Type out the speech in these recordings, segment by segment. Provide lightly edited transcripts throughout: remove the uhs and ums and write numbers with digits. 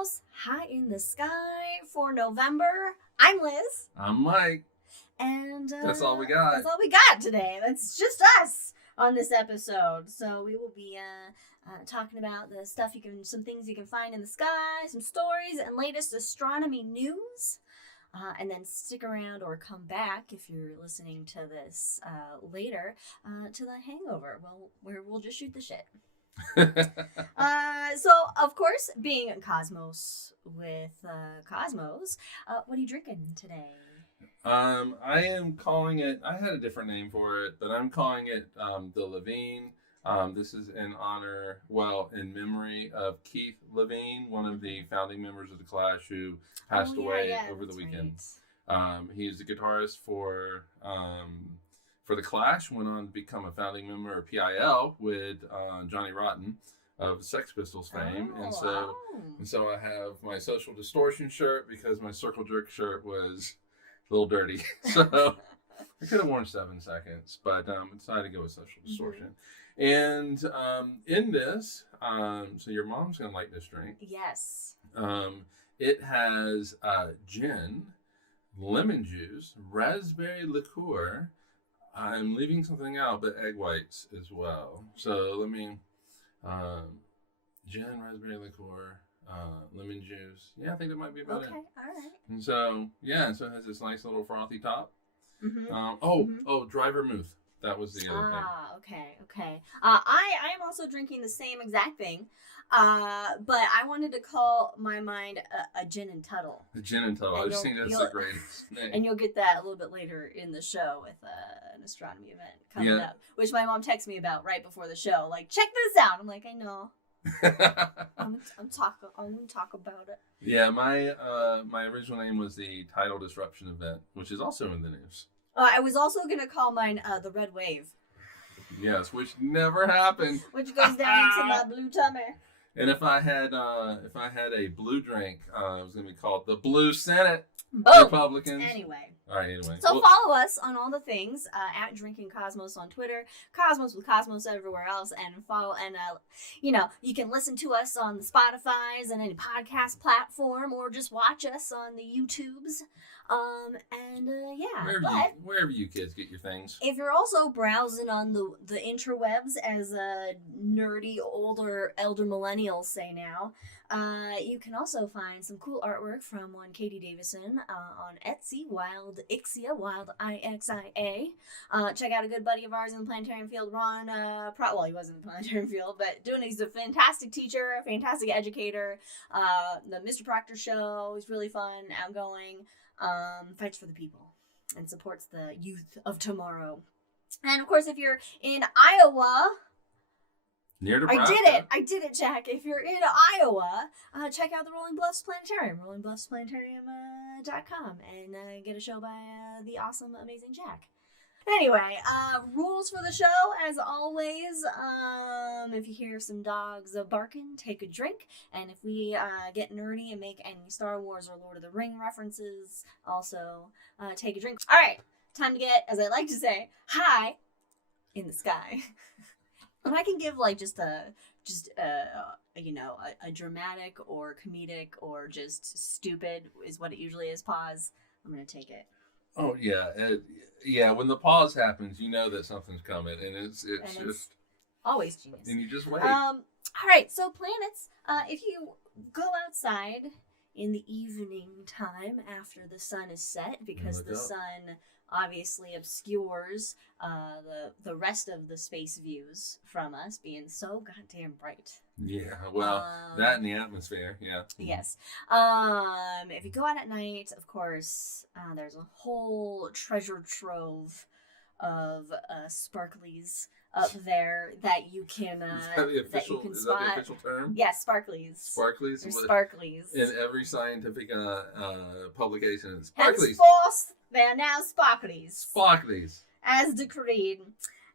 Cosmos High in the Sky for November. I'm Liz. I'm Mike. And that's all we got. That's all we got today. That's just us on this episode. So we will be talking about the stuff some things you can find in the sky, some stories, and latest astronomy news. And then stick around or come back if you're listening to this later to the hangover. Where we'll just shoot the shit. So of course, being Cosmos with Cosmos, what are you drinking today? I am calling it, I had a different name for it, but I'm calling it the Levine. This is in in memory of Keith Levine, one of the founding members of the Clash who passed away over the weekend. Right. He's the guitarist for the Clash, went on to become a founding member of PIL with Johnny Rotten of Sex Pistols fame. And so I have my Social Distortion shirt because my Circle Jerk shirt was a little dirty. So I could have worn 7 seconds, but I decided to go with Social Distortion. Mm-hmm. And in this, so your mom's going to like this drink. Yes. It has gin, lemon juice, raspberry liqueur. I'm leaving something out, but egg whites as well. So let me, gin, raspberry liqueur, lemon juice. Yeah, I think that might be about it. Okay, all right. And so, so it has this nice little frothy top. Mm-hmm. Dry vermouth. That was the other thing. Okay. I am also drinking the same exact thing, but I wanted to call my mind a gin and tuttle. The gin and tuttle. I just think that's the greatest name. And you'll get that a little bit later in the show with an astronomy event coming up, which my mom texted me about right before the show. Like, check this out. I'm like, I know. I'm gonna talk about it. Yeah, my original name was the Tidal Disruption event, which is also in the news. I was also gonna call mine the Red Wave. Yes, which never happened. Which goes down into my blue tummy. And if I had a blue drink, it was gonna be called the Blue Senate. Boom. Republicans. Anyway. All right. Anyway. So follow us on all the things at Drinking Cosmos on Twitter, Cosmos with Cosmos everywhere else, and follow. And you can listen to us on the Spotify's and any podcast platform, or just watch us on the YouTubes. Wherever you kids get your things. If you're also browsing on the interwebs, as nerdy older elder millennials say now, you can also find some cool artwork from one Katie Davison on Etsy, Wildixia, Wildixia. Check out a good buddy of ours in the Planetarium field, Ron. He wasn't in the Planetarium field, but he's a fantastic teacher, a fantastic educator. The Mr. Proctor show is really fun, outgoing, fights for the people, and supports the youth of tomorrow. And of course, if you're in Iowa, near Nebraska. I did it, Jack. If you're in Iowa, check out the Rolling Bluffs Planetarium, rollingbluffsplanetarium.com, and get a show by the awesome, amazing Jack. Anyway, rules for the show, as always. If you hear some dogs barking, take a drink. And if we get nerdy and make any Star Wars or Lord of the Ring references, also take a drink. All right, time to get, as I like to say, high in the sky. And I can give a dramatic or comedic or just stupid is what it usually is. Pause. I'm gonna take it. Oh yeah, when the pause happens, you know that something's coming, and it's just always genius. And you just wait. All right, so planets. If you go outside in the evening time after the sun is set, because the sun obviously obscures the rest of the space views from us being so goddamn bright. Yeah, well, that in the atmosphere, yeah. Yes. If you go out at night, of course, there's a whole treasure trove of sparklies up there that you can is that the official term? Yes, sparklies. Sparklies. There's sparklies in every scientific publication. Sparklies. Henceforth, they are now sparklies. Sparklies. As decreed.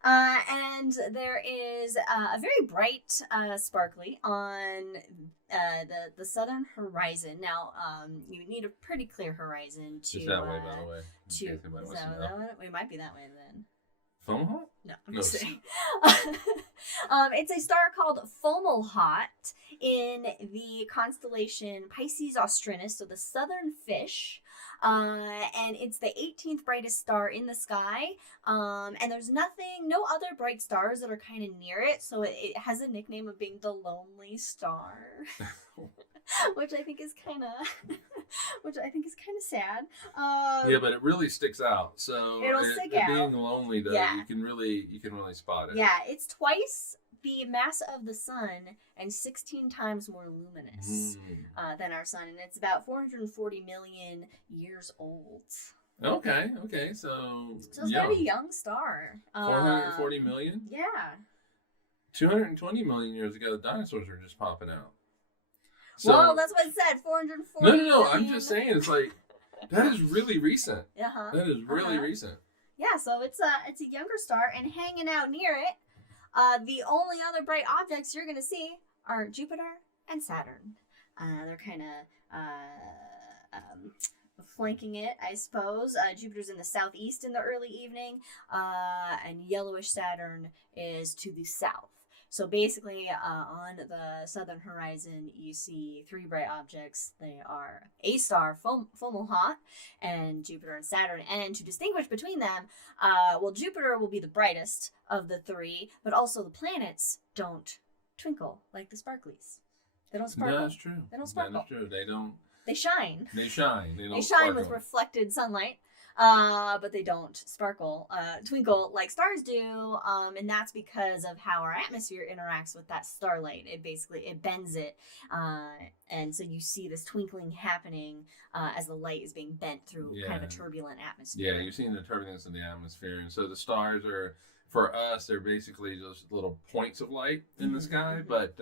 And there is a very bright sparkly on the southern horizon. Now, you need a pretty clear horizon to. It's that way, by the way. We might be that way then. Fomalhaut? No, I'm No. just saying. It's a star called Fomalhaut in the constellation Pisces Austrinus, so the southern fish. And it's the 18th brightest star in the sky. And there's no other bright stars that are kind of near it, so it has a nickname of being the lonely star. which I think is kind of sad. Yeah, but it really sticks out. So It'll stick it out. being lonely, though, Yeah. you can really spot it. Yeah, it's twice the mass of the sun and 16 times more luminous than our sun, and it's about 440 million years old. Okay, so it's a very young star. 440 million? Yeah. 220 million years ago, the dinosaurs were just popping out. So, well, that's what it said. 440 No. million. I'm just saying, it's like, that is really recent. Uh-huh. That is really recent. Yeah, so it's a younger star, and hanging out near it, the only other bright objects you're going to see are Jupiter and Saturn. They're kind of flanking it, I suppose. Jupiter's in the southeast in the early evening, and yellowish Saturn is to the south. So basically, on the southern horizon, you see three bright objects. They are a star, Fomalhaut, and Jupiter and Saturn. And to distinguish between them, Jupiter will be the brightest of the three, but also the planets don't twinkle like the sparklies. They don't sparkle. That's true. They don't sparkle. That is true. They don't. They shine. They shine. They don't They shine sparkle. with reflected sunlight, but they don't twinkle like stars do, and that's because of how our atmosphere interacts with that starlight. It bends it, and so you see this twinkling happening as the light is being bent through kind of a turbulent atmosphere. Yeah, you're seeing the turbulence in the atmosphere, and so the stars are, for us, they're basically just little points of light in the sky, but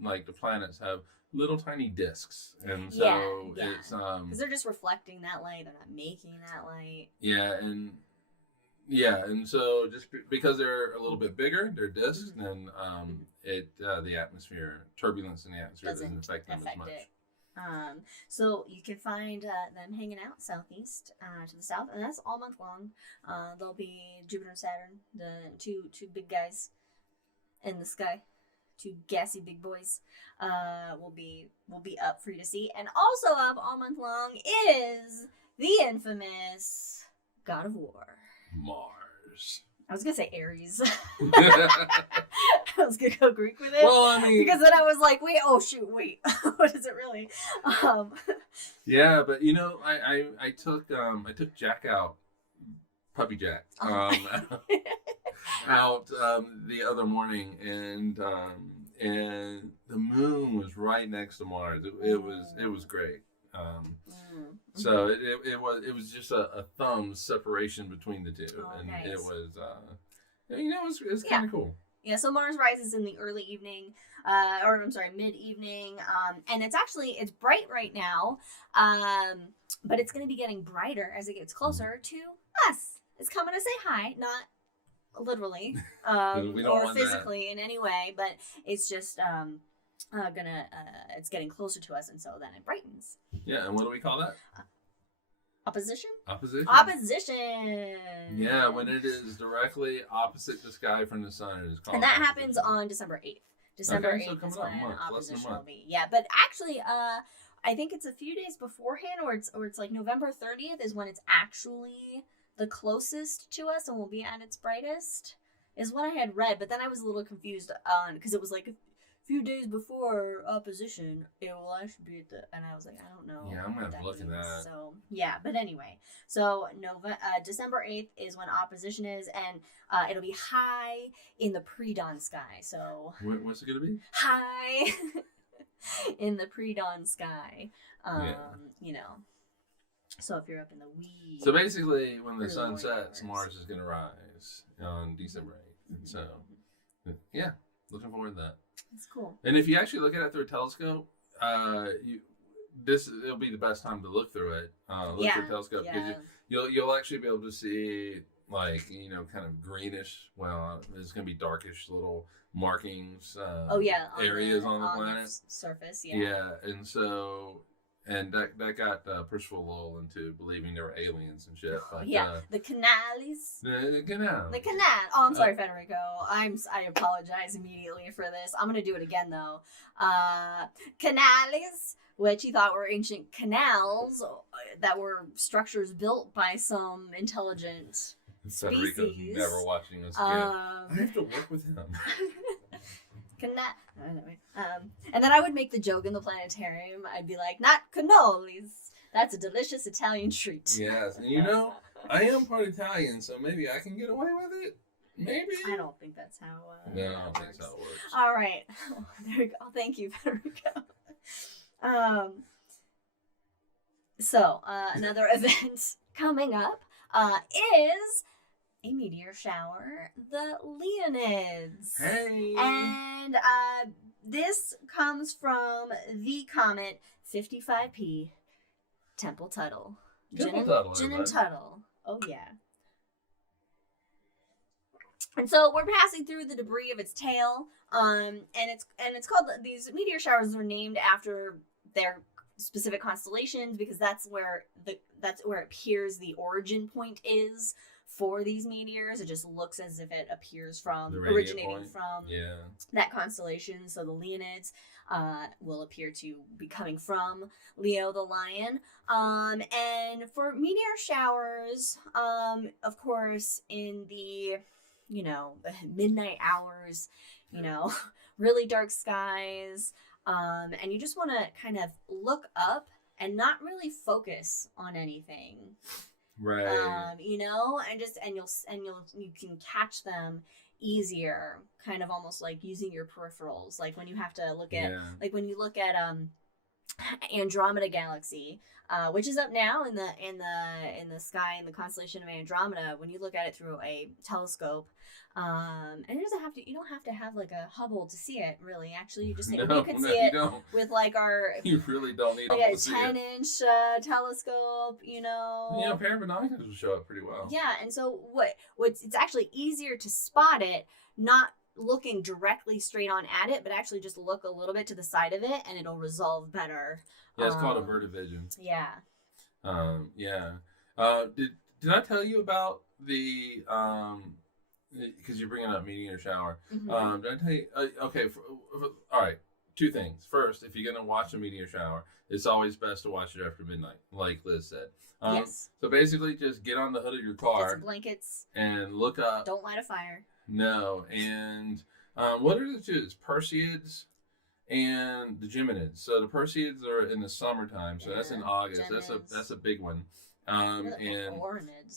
like the planets have little tiny discs, and so it's because they're just reflecting that light, they're not making that light. And so just because they're a little bit bigger, they're discs, then the atmosphere, turbulence in the atmosphere doesn't affect them as much. So you can find them hanging out southeast to the south, and that's all month long. There'll be Jupiter and Saturn, the two big guys in the sky. Two gassy big boys will be up for you to see. And also up all month long is the infamous God of War. Mars. I was gonna say Ares. I was gonna go Greek with it. Well, I mean, because then I was like, wait, what is it really? Yeah, but I took Jack out, puppy Jack, out the other morning, and the moon was right next to Mars. It was great. So it was just a thumb separation between the two, and nice. It was it was kind of cool. Yeah, so Mars rises in the early evening, mid-evening, and it's bright right now, but it's going to be getting brighter as it gets closer to us. It's coming to say hi, not literally or physically in any way, but it's just it's getting closer to us, and so then it brightens. Yeah, and what do we call that? Opposition. Yeah, when it is directly opposite the sky from the sun, it is called. And that opposition. happens on December 8th. December 8th is when opposition will be. Yeah, but actually, I think it's a few days beforehand, or it's like November 30th is when it's actually the closest to us and will be at its brightest, is what I had read. But then I was a little confused on, because it was like a few days before opposition, it will actually be at the, and I was like, I don't know. Yeah, I'm gonna have to look at that. So yeah, but anyway, so December 8th is when opposition is, and it'll be high in the pre-dawn sky. So what's it gonna be? High in the pre-dawn sky. So if you're up in the wee. So basically, when the sun sets, Mars is gonna rise on December 8th. And so, yeah, looking forward to that. It's cool. And if you actually look at it through a telescope, it'll be the best time to look through it. Through a telescope, because you'll actually be able to see, like, kind of greenish. Well, there's gonna be darkish little markings. Areas on the planet surface. Yeah, and so and that got Percival Lowell into believing there were aliens and shit. But, yeah, the canales. The canal. The canal. Oh, I'm sorry, Federico. I apologize immediately for this. I'm gonna do it again though. Canales, which he thought were ancient canals that were structures built by some intelligent Federico's species. never watching us again. I have to work with him. And then I would make the joke in the planetarium. I'd be like, not cannolis. That's a delicious Italian treat. Yes, and I am part Italian, so maybe I can get away with it. Maybe. I don't think that's how. No, I don't think that's how it works. All right, there we go. Thank you, Federico. So another event coming up is a meteor shower, the Leonids. Hey. And this comes from the comet 55P Temple Tuttle. Gin and Tuttle. Oh yeah. And so we're passing through the debris of its tail, and it's called, these meteor showers are named after their specific constellations because that's where it appears the origin point is for these meteors. It just looks as if it appears from originating from that constellation. So the Leonids will appear to be coming from Leo the Lion. And for meteor showers, of course, in the midnight hours, really dark skies, and you just want to kind of look up and not really focus on anything. Right. You can catch them easier, kind of almost like using your peripherals, like when you have to look at when you look at Andromeda Galaxy, which is up now in the sky in the constellation of Andromeda. When you look at it through a telescope, and you don't have to have like a Hubble to see it, really. Actually, you just you can see it with like our. You really don't need like a 10-inch telescope, Yeah, a pair of binoculars will show up pretty well. Yeah, and so it's actually easier to spot it, not looking directly straight on at it, but actually just look a little bit to the side of it, and it'll resolve better. Yeah, it's called averted vision. Yeah. Did I tell you about the because you're bringing up meteor shower? Mm-hmm. Did I tell you? Okay. All right. Two things. First, if you're gonna watch a meteor shower, it's always best to watch it after midnight, like Liz said. Yes. So basically, just get on the hood of your car, get some blankets, and look up. Don't light a fire. No, and what are the two? Perseids and the Geminids. So the Perseids are in the summertime, so that's in August. Geminids. That's a big one. And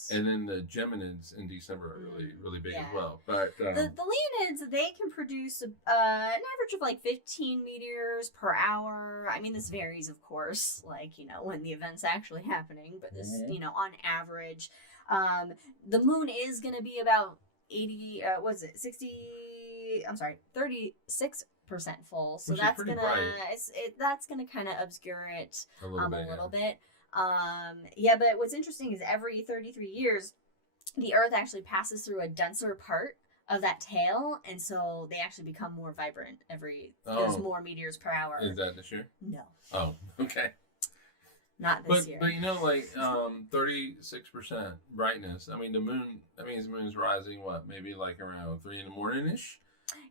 then the Geminids in December are really big as well. But the Leonids, they can produce an average of like 15 meteors per hour. I mean, this varies, of course, like when the event's actually happening, but this on average, the moon is going to be about 36% full. So that's gonna kind of obscure it a little bit. But what's interesting is every 33 years, the Earth actually passes through a denser part of that tail, and so they actually become more vibrant. There's more meteors per hour. Is that this year? No. Oh, okay. Not this year. But 36% brightness. I mean, the moon's rising. What? Maybe like around 3 in the morning ish.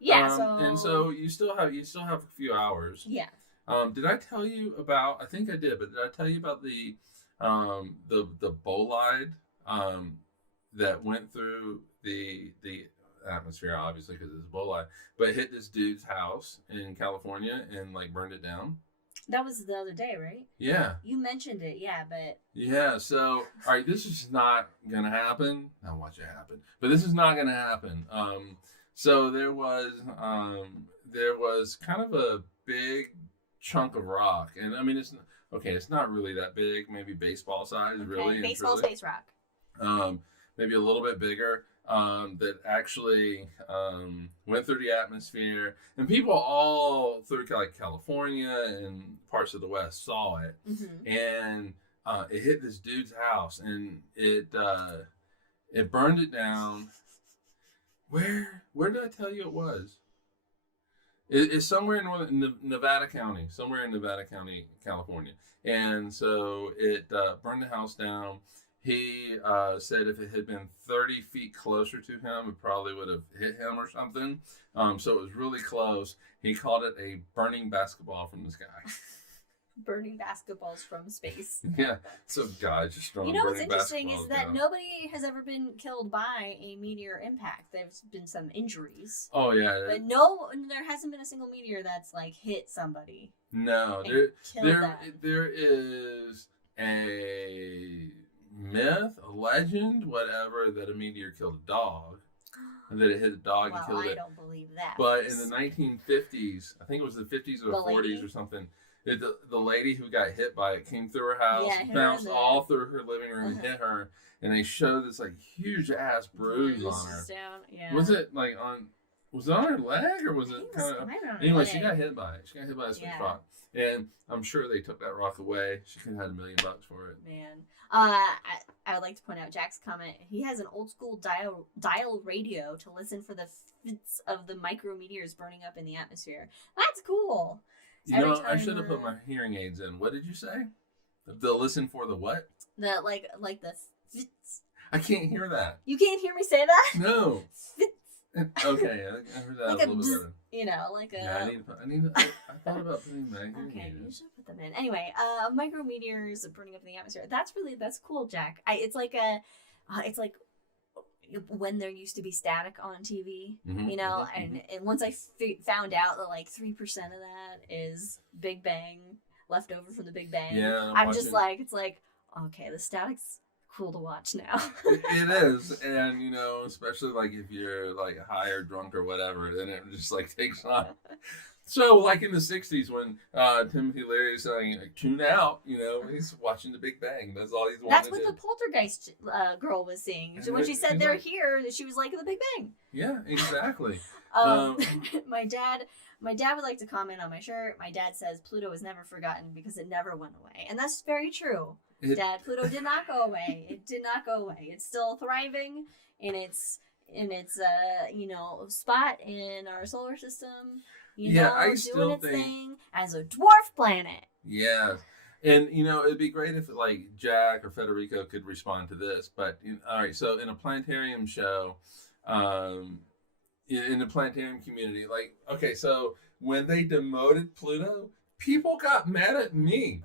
Yeah. So you still have a few hours. Yeah. Did I tell you about? I think I did, but did I tell you about the bolide that went through the atmosphere, obviously because it's bolide, but hit this dude's house in California and like burned it down? That was the other day, right? Yeah. You mentioned it, but... Yeah, so, all right, this is not going to happen. Now watch it happen. But this is not going to happen. So there was kind of a big chunk of rock. And, I mean, it's not really that big. Maybe baseball size, really. Baseball space rock. Maybe a little bit bigger. That actually went through the atmosphere, and people all through like California and parts of the West saw it, and it hit this dude's house, and it burned it down. Where did I tell you it was? It's somewhere in Nevada County, California. And so it burned the house down. He said if it had been 30 feet closer to him, it probably would have hit him or something. So it was really close. He called it a burning basketball from the sky. Burning basketballs from space. Yeah, some guy just throwing You know what's burning interesting is basketballs that down. nobody has ever been killed by a meteor impact. There's been some injuries. Oh, yeah. But there hasn't been a single meteor that's like hit somebody. No, and killed them. there is a myth, a legend, whatever, that a meteor killed a dog. And that it hit a dog and killed it. I don't believe that. But in the 1950s, I think it was the 50s or the 40s or something, the lady who got hit by it came through her house, bounced all through her living room and hit her, and they showed this like huge ass bruise on her. Down. Yeah. Was it like was it on her leg or was it kind of? Anyway, she got hit by it. She got hit by a switch rock, and I'm sure they took that rock away. She could have had $1 million for it. Man, I would like to point out Jack's comment. He has an old school dial radio to listen for the fits of the micrometeors burning up in the atmosphere. That's cool. I should have put my hearing aids in. What did you say? The listen for the what? The like the fits. I can't hear that. You can't hear me say that? No. Fits. Okay, I heard that like a little bit better. You know, like a. Yeah, I thought about putting my hearing Okay, aids in. you should put them in. Anyway, micrometeors burning up in the atmosphere. That's cool, Jack. It's like when there used to be static on TV, you know, and once I found out that like 3% of that is Big Bang, left over from the Big Bang, I'm just like, it's like, okay, the static's cool to watch now. It is, and you know, especially like if you're like high or drunk or whatever, then it just like takes on. So, like in the 60s when Timothy Leary is saying, like, tune out, you know, he's watching the Big Bang. That's all he's wanting. That's what the Poltergeist girl was saying. So when she said they're here, she was like, the Big Bang. Yeah, exactly. My dad would like to comment on my shirt. My dad says Pluto was never forgotten because it never went away. And that's very true. Dad, Pluto did not go away. It did not go away. It's still thriving in its spot in our solar system. Doing its thing as a dwarf planet. Yeah. And, you know, it'd be great if, like, Jack or Federico could respond to this. But, all right, so in a planetarium show, in the planetarium community, like, okay, so when they demoted Pluto, people got mad at me.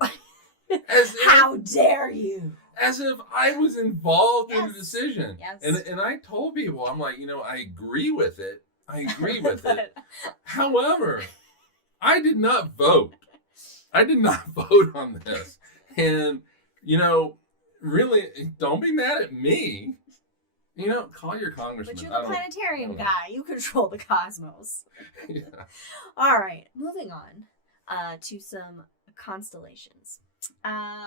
How dare you? As if I was involved in the decision. Yes. And I told people, I'm like, you know, I agree with it. However, I did not vote. On this. And, you know, really, don't be mad at me. You know, call your congressman. But you're the planetarium guy. You control the cosmos. Yeah. All right, moving on to some constellations.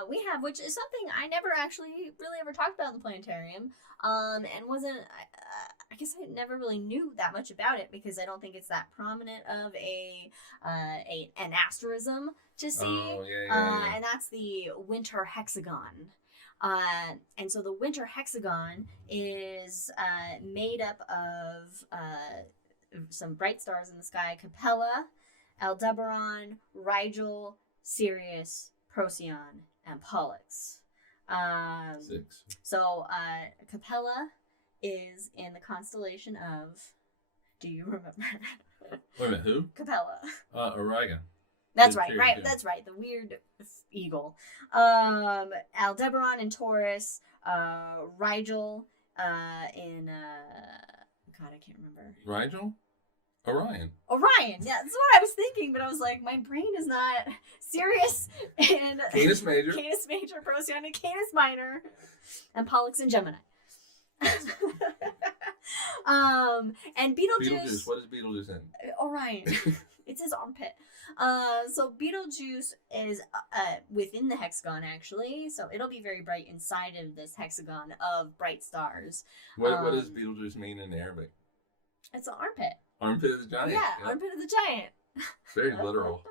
We have, which is something I never actually really ever talked about in the planetarium, and wasn't, I guess I never really knew that much about it because I don't think it's that prominent of an asterism to see. Oh, yeah. And that's the winter hexagon. And so the winter hexagon is made up of some bright stars in the sky: Capella, Aldebaran, Rigel, Sirius, Procyon, and Pollux. 6. So Capella is in the constellation of. Do you remember? Wait a minute, who? Capella. Orion. That's right. That's right. The weird eagle. Aldebaran in Taurus. Rigel in. God, I can't remember. Rigel? Orion. Yeah, that's what I was thinking, but I was like, my brain is not Sirius and Canis Major, Procyon, and Canis Minor, and Pollux and Gemini. And Betelgeuse. What is Betelgeuse in? Orion. It's his armpit. So Betelgeuse is within the hexagon, actually. So it'll be very bright inside of this hexagon of bright stars. What does Betelgeuse mean in Arabic? It's an armpit. Armpit of the giant. Yeah, armpit of the giant. Very literal.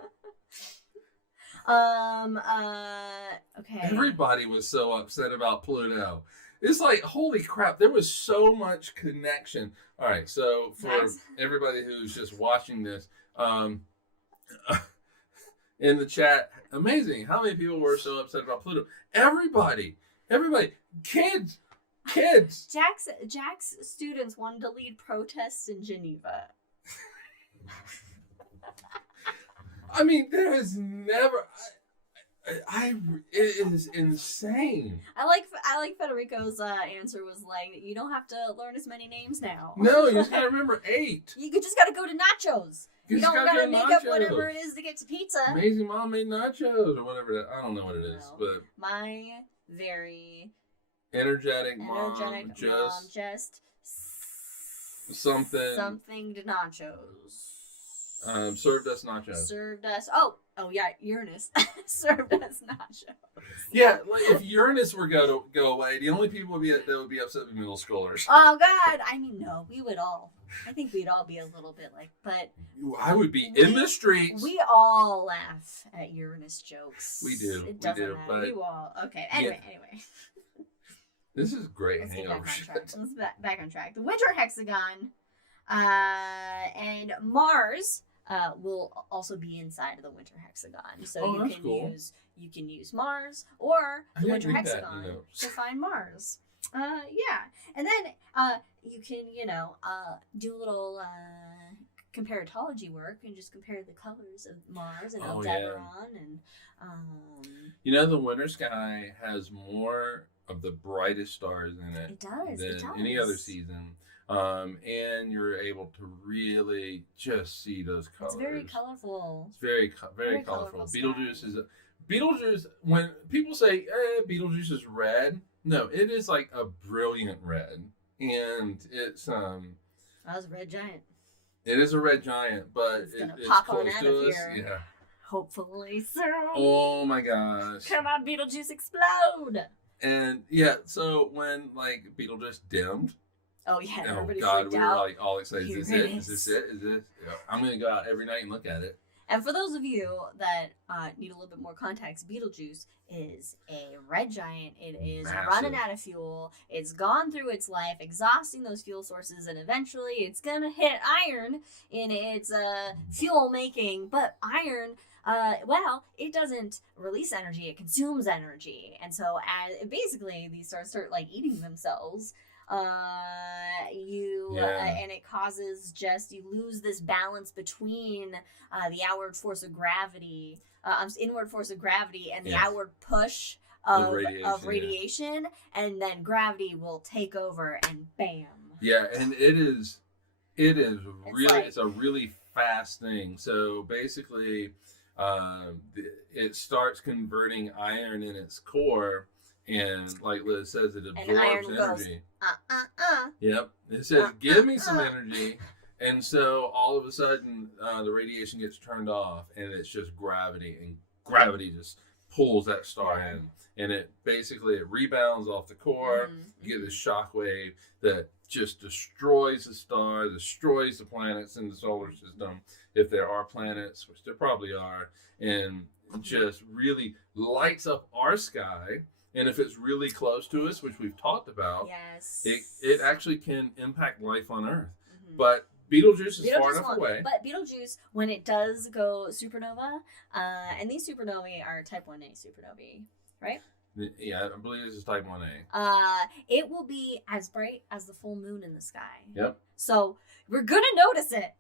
Okay. Everybody was so upset about Pluto. It's like, holy crap, there was so much connection. All right, so for everybody who's just watching this, Um, in the chat, amazing. How many people were so upset about Pluto? Everybody, kids. Jack's students wanted to lead protests in Geneva. I mean, there is never. It is insane. I like Federico's answer was like, you don't have to learn as many names now. No, you just gotta remember 8. You just gotta go to nachos. You don't gotta make up whatever it is to get to pizza. Amazing Mom made nachos or whatever. I don't know what it is, but my very energetic mom just something to nachos. Served us nachos. Served us. Oh yeah, Uranus served us nachos. Yeah, like if Uranus were go away, the only people that would be upset would be middle schoolers. Oh God, I mean, no, we would all. I think we'd all be a little bit like, but I would be in the streets. We all laugh at Uranus jokes. We do. It doesn't matter. But we all. Okay. Anyway. This is great. Let's get back on track. Let's back on track. The winter hexagon, and Mars. Will also be inside of the winter hexagon, so you can use Mars or the winter hexagon to find Mars. And then you can do a little comparatology work and just compare the colors of Mars and Aldebaran and the winter sky has more of the brightest stars in it. It does than any other season. And you're able to really just see those colors. It's very colorful. It's very colorful. Beetlejuice. When people say Beetlejuice is red, no, it is like a brilliant red, and it's That was a red giant. It is a red giant, but it's pop close on out to of us. here. Yeah. Hopefully soon. Oh my gosh! Come on, Beetlejuice, explode! And so when Beetlejuice dimmed. Oh yeah, everybody freaked out. We were all excited. Is this it? Is this it? Is this? Yeah. I'm gonna go out every night and look at it. And for those of you that need a little bit more context, Beetlejuice is a red giant. It is running out of fuel. It's gone through its life, exhausting those fuel sources, and eventually it's gonna hit iron in its fuel making. But iron, it doesnand release energy; it consumes energy, and so as basically these stars start eating themselves. And it causes you lose this balance between the outward force of gravity, inward force of gravity, and the outward push of radiation, and then gravity will take over and bam. Yeah, and it is really it's a really fast thing. So basically, it starts converting iron in its core. And like Liz says, it absorbs energy. Yep. It says, give me some energy. And so all of a sudden, the radiation gets turned off, and it's just gravity. And gravity just pulls that star in. And it rebounds off the core. Mm-hmm. You get this shock wave that just destroys the star, destroys the planets in the solar system. If there are planets, which there probably are. And just really lights up our sky. And if it's really close to us, which we've talked about, it actually can impact life on Earth. Mm-hmm. But Beetlejuice is far enough away. But Beetlejuice, when it does go supernova, and these supernovae are type 1A supernovae, right? Yeah, I believe this is type 1A. It will be as bright as the full moon in the sky. Yep. So we're going to notice it.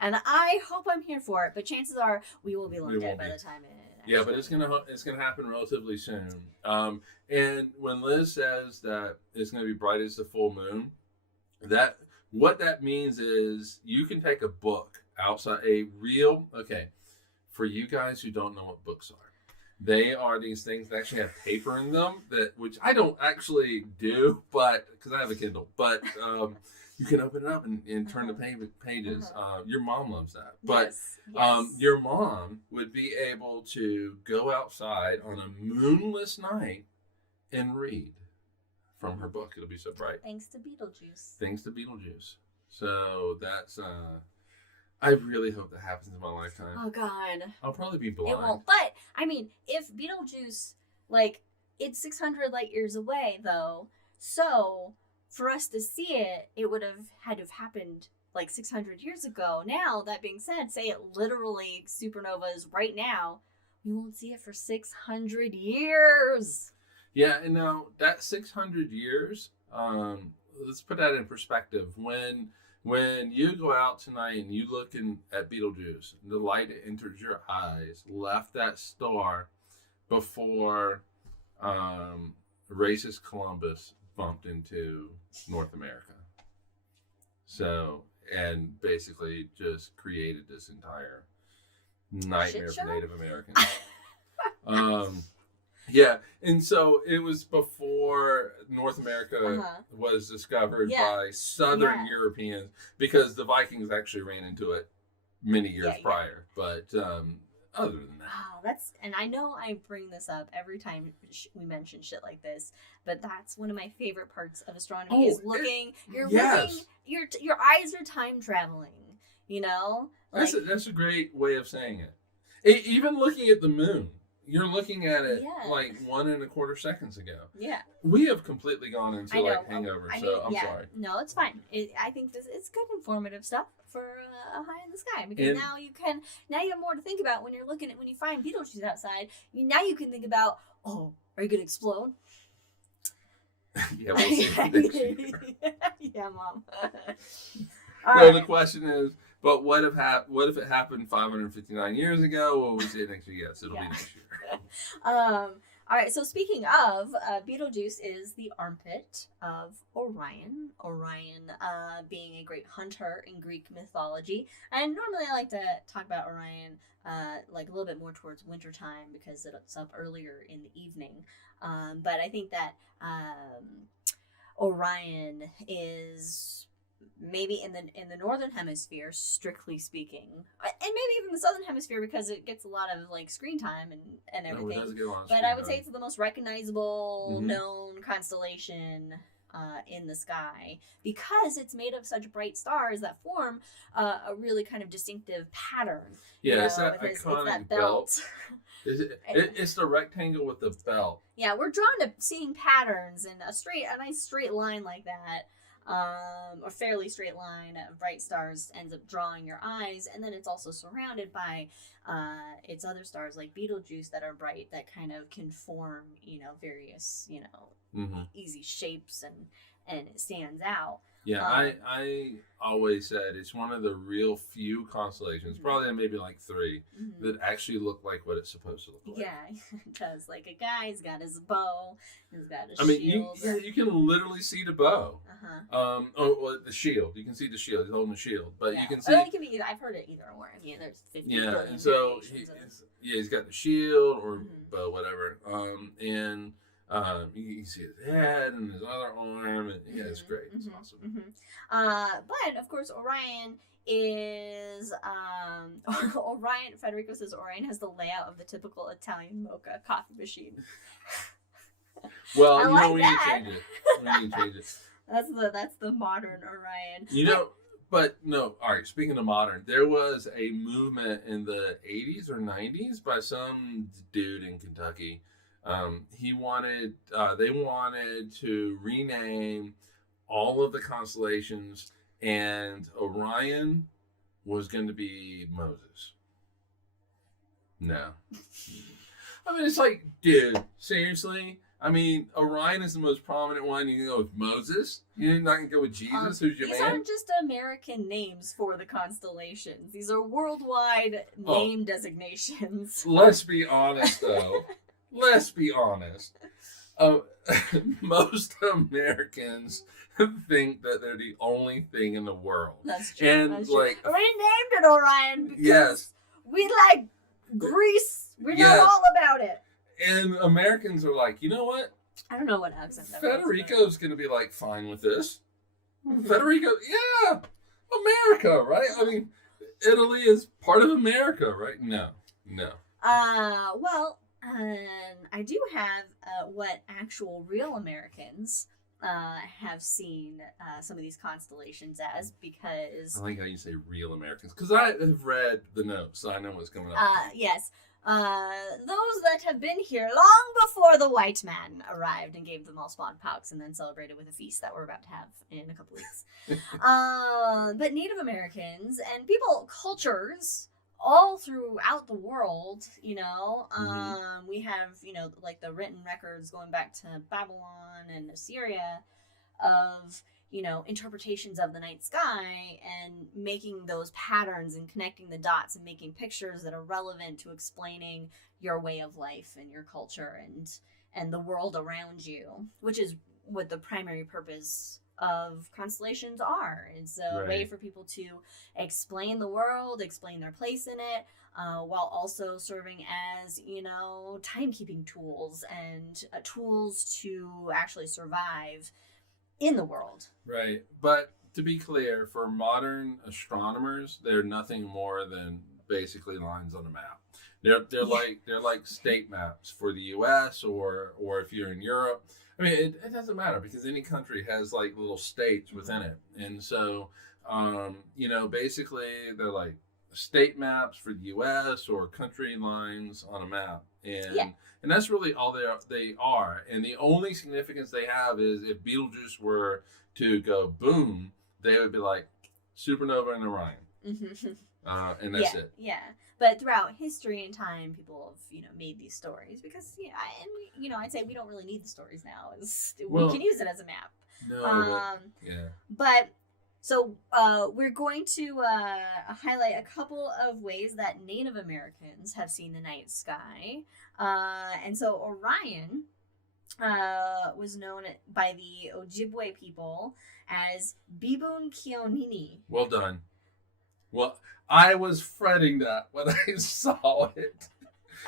And I hope I'm here for it. But chances are we will be long dead by the time it Yeah, but it's gonna happen relatively soon. And when Liz says that it's gonna be bright as the full moon, what that means is you can take a book outside for you guys who don't know what books are, they are these things that actually have paper in them which I don't actually do, but because I have a Kindle, but you can open it up and turn the pages. Your mom loves that. But yes. Your mom would be able to go outside on a moonless night and read from her book. It'll be so bright. Thanks to Beetlejuice. So that's... I really hope that happens in my lifetime. Oh, God. I'll probably be blind. It won't. But, I mean, if Beetlejuice, it's 600 light years away, though. So... for us to see it, it would have had to have happened like 600 years ago. Now, that being said, say it literally supernovas right now, we won't see it for 600 years. Yeah, and now that 600 years, let's put that in perspective. When you go out tonight and you look at Betelgeuse, the light that enters your eyes left that star before racist Columbus bumped into North America. So, and basically just created this entire nightmare for Native Americans. Yeah, and so it was before North America was discovered by Southern Europeans, because the Vikings actually ran into it many years prior. But other than that, and I know I bring this up every time we mention shit like this, but that's one of my favorite parts of astronomy is looking. Looking. Your eyes are time traveling. You know, that's a great way of saying it. Even looking at the moon. You're looking at it like 1.25 seconds ago. Yeah. We have completely gone into hangover, I'm sorry. No, it's fine. I think it's good informative stuff for a High in the Sky, because now you have more to think about when you find Betelgeuse outside. Now you can think about, are you gonna explode? Yeah, we'll see next year. Yeah, Mom. So the question is, but what if it happened 559 years ago? Well, we'll see it next year. Yes, it'll be next year. All right, so speaking of, Betelgeuse is the armpit of Orion. Orion being a great hunter in Greek mythology. And normally I like to talk about Orion like a little bit more towards wintertime, because it's up earlier in the evening. But I think that Orion is maybe in the northern hemisphere, strictly speaking, and maybe even the southern hemisphere, because it gets a lot of like screen time and everything. It does get a lot of but I would say it's the most recognizable known constellation in the sky, because it's made of such bright stars that form a really kind of distinctive pattern. Yeah, it's that iconic belt. It's the rectangle with the belt. Yeah, we're drawn to seeing patterns in a nice straight line like that. A fairly straight line of bright stars ends up drawing your eyes, and then it's also surrounded by its other stars like Betelgeuse that are bright, that kind of can form various easy shapes, and it stands out. Yeah, I always said it's one of the real few constellations, probably maybe like 3, that actually look like what it's supposed to look like. Yeah, it does. Like a guy's got his bow, he's got his shield. You can literally see the bow. The shield. You can see the shield. He's holding the shield, but you can see. It can be either. I've heard it either or. Yeah, there's 50 billion and so he's got the shield or bow, whatever. And you can see his head and his other arm, and it's great. It's awesome. But of course, Orion is Federico says Orion has the layout of the typical Italian mocha coffee machine. Well, we need to change it. That's the modern Orion. But no, all right, speaking of modern, there was a movement in the 80s or 90s by some dude in Kentucky. They wanted to rename all of the constellations, and Orion was going to be Moses. No. I mean, it's like, dude, seriously? I mean, Orion is the most prominent one. You can go with Moses. You're not going to go with Jesus, who's your man? These aren't just American names for the constellations. These are worldwide name designations. Let's be honest, though. Let's be honest. Most Americans think that they're the only thing in the world. That's true. And we named it Orion because we like Greece. We know all about it. And Americans are like, you know what? I don't know what accent that Federico's going to be like, fine with this. Federico, yeah, America, right? I mean, Italy is part of America, right? No. Well, I do have what actual real Americans have seen some of these constellations as, because... I like how you say real Americans, because I have read the notes, so I know what's going on. Yes. Those that have been here long before the white man arrived and gave them all smallpox and then celebrated with a feast that we're about to have in a couple weeks. But Native Americans and cultures all throughout the world, we have, like the written records going back to Babylon and Assyria of, interpretations of the night sky and making those patterns and connecting the dots and making pictures that are relevant to explaining your way of life and your culture and the world around you, which is what the primary purpose of constellations are. It's a way for people to explain the world, explain their place in it, while also serving as, timekeeping tools and tools to actually survive in the world. Right. But to be clear, for modern astronomers, they're nothing more than basically lines on a map. They're like state maps for the US or if you're in Europe. I mean, it doesn't matter because any country has like little states within it. And so basically they're like state maps for the US or country lines on a map. And that's really all they are. And the only significance they have is if Betelgeuse were to go boom, they would be like supernova in Orion. And that's it. Yeah. But throughout history and time, people have, made these stories because, I'd say we don't really need the stories now. We can use it as a map. No, But so we're going to highlight a couple of ways that Native Americans have seen the night sky. And so Orion was known by the Ojibwe people as Bibun Kionini. Well done. Well, I was fretting that when I saw it.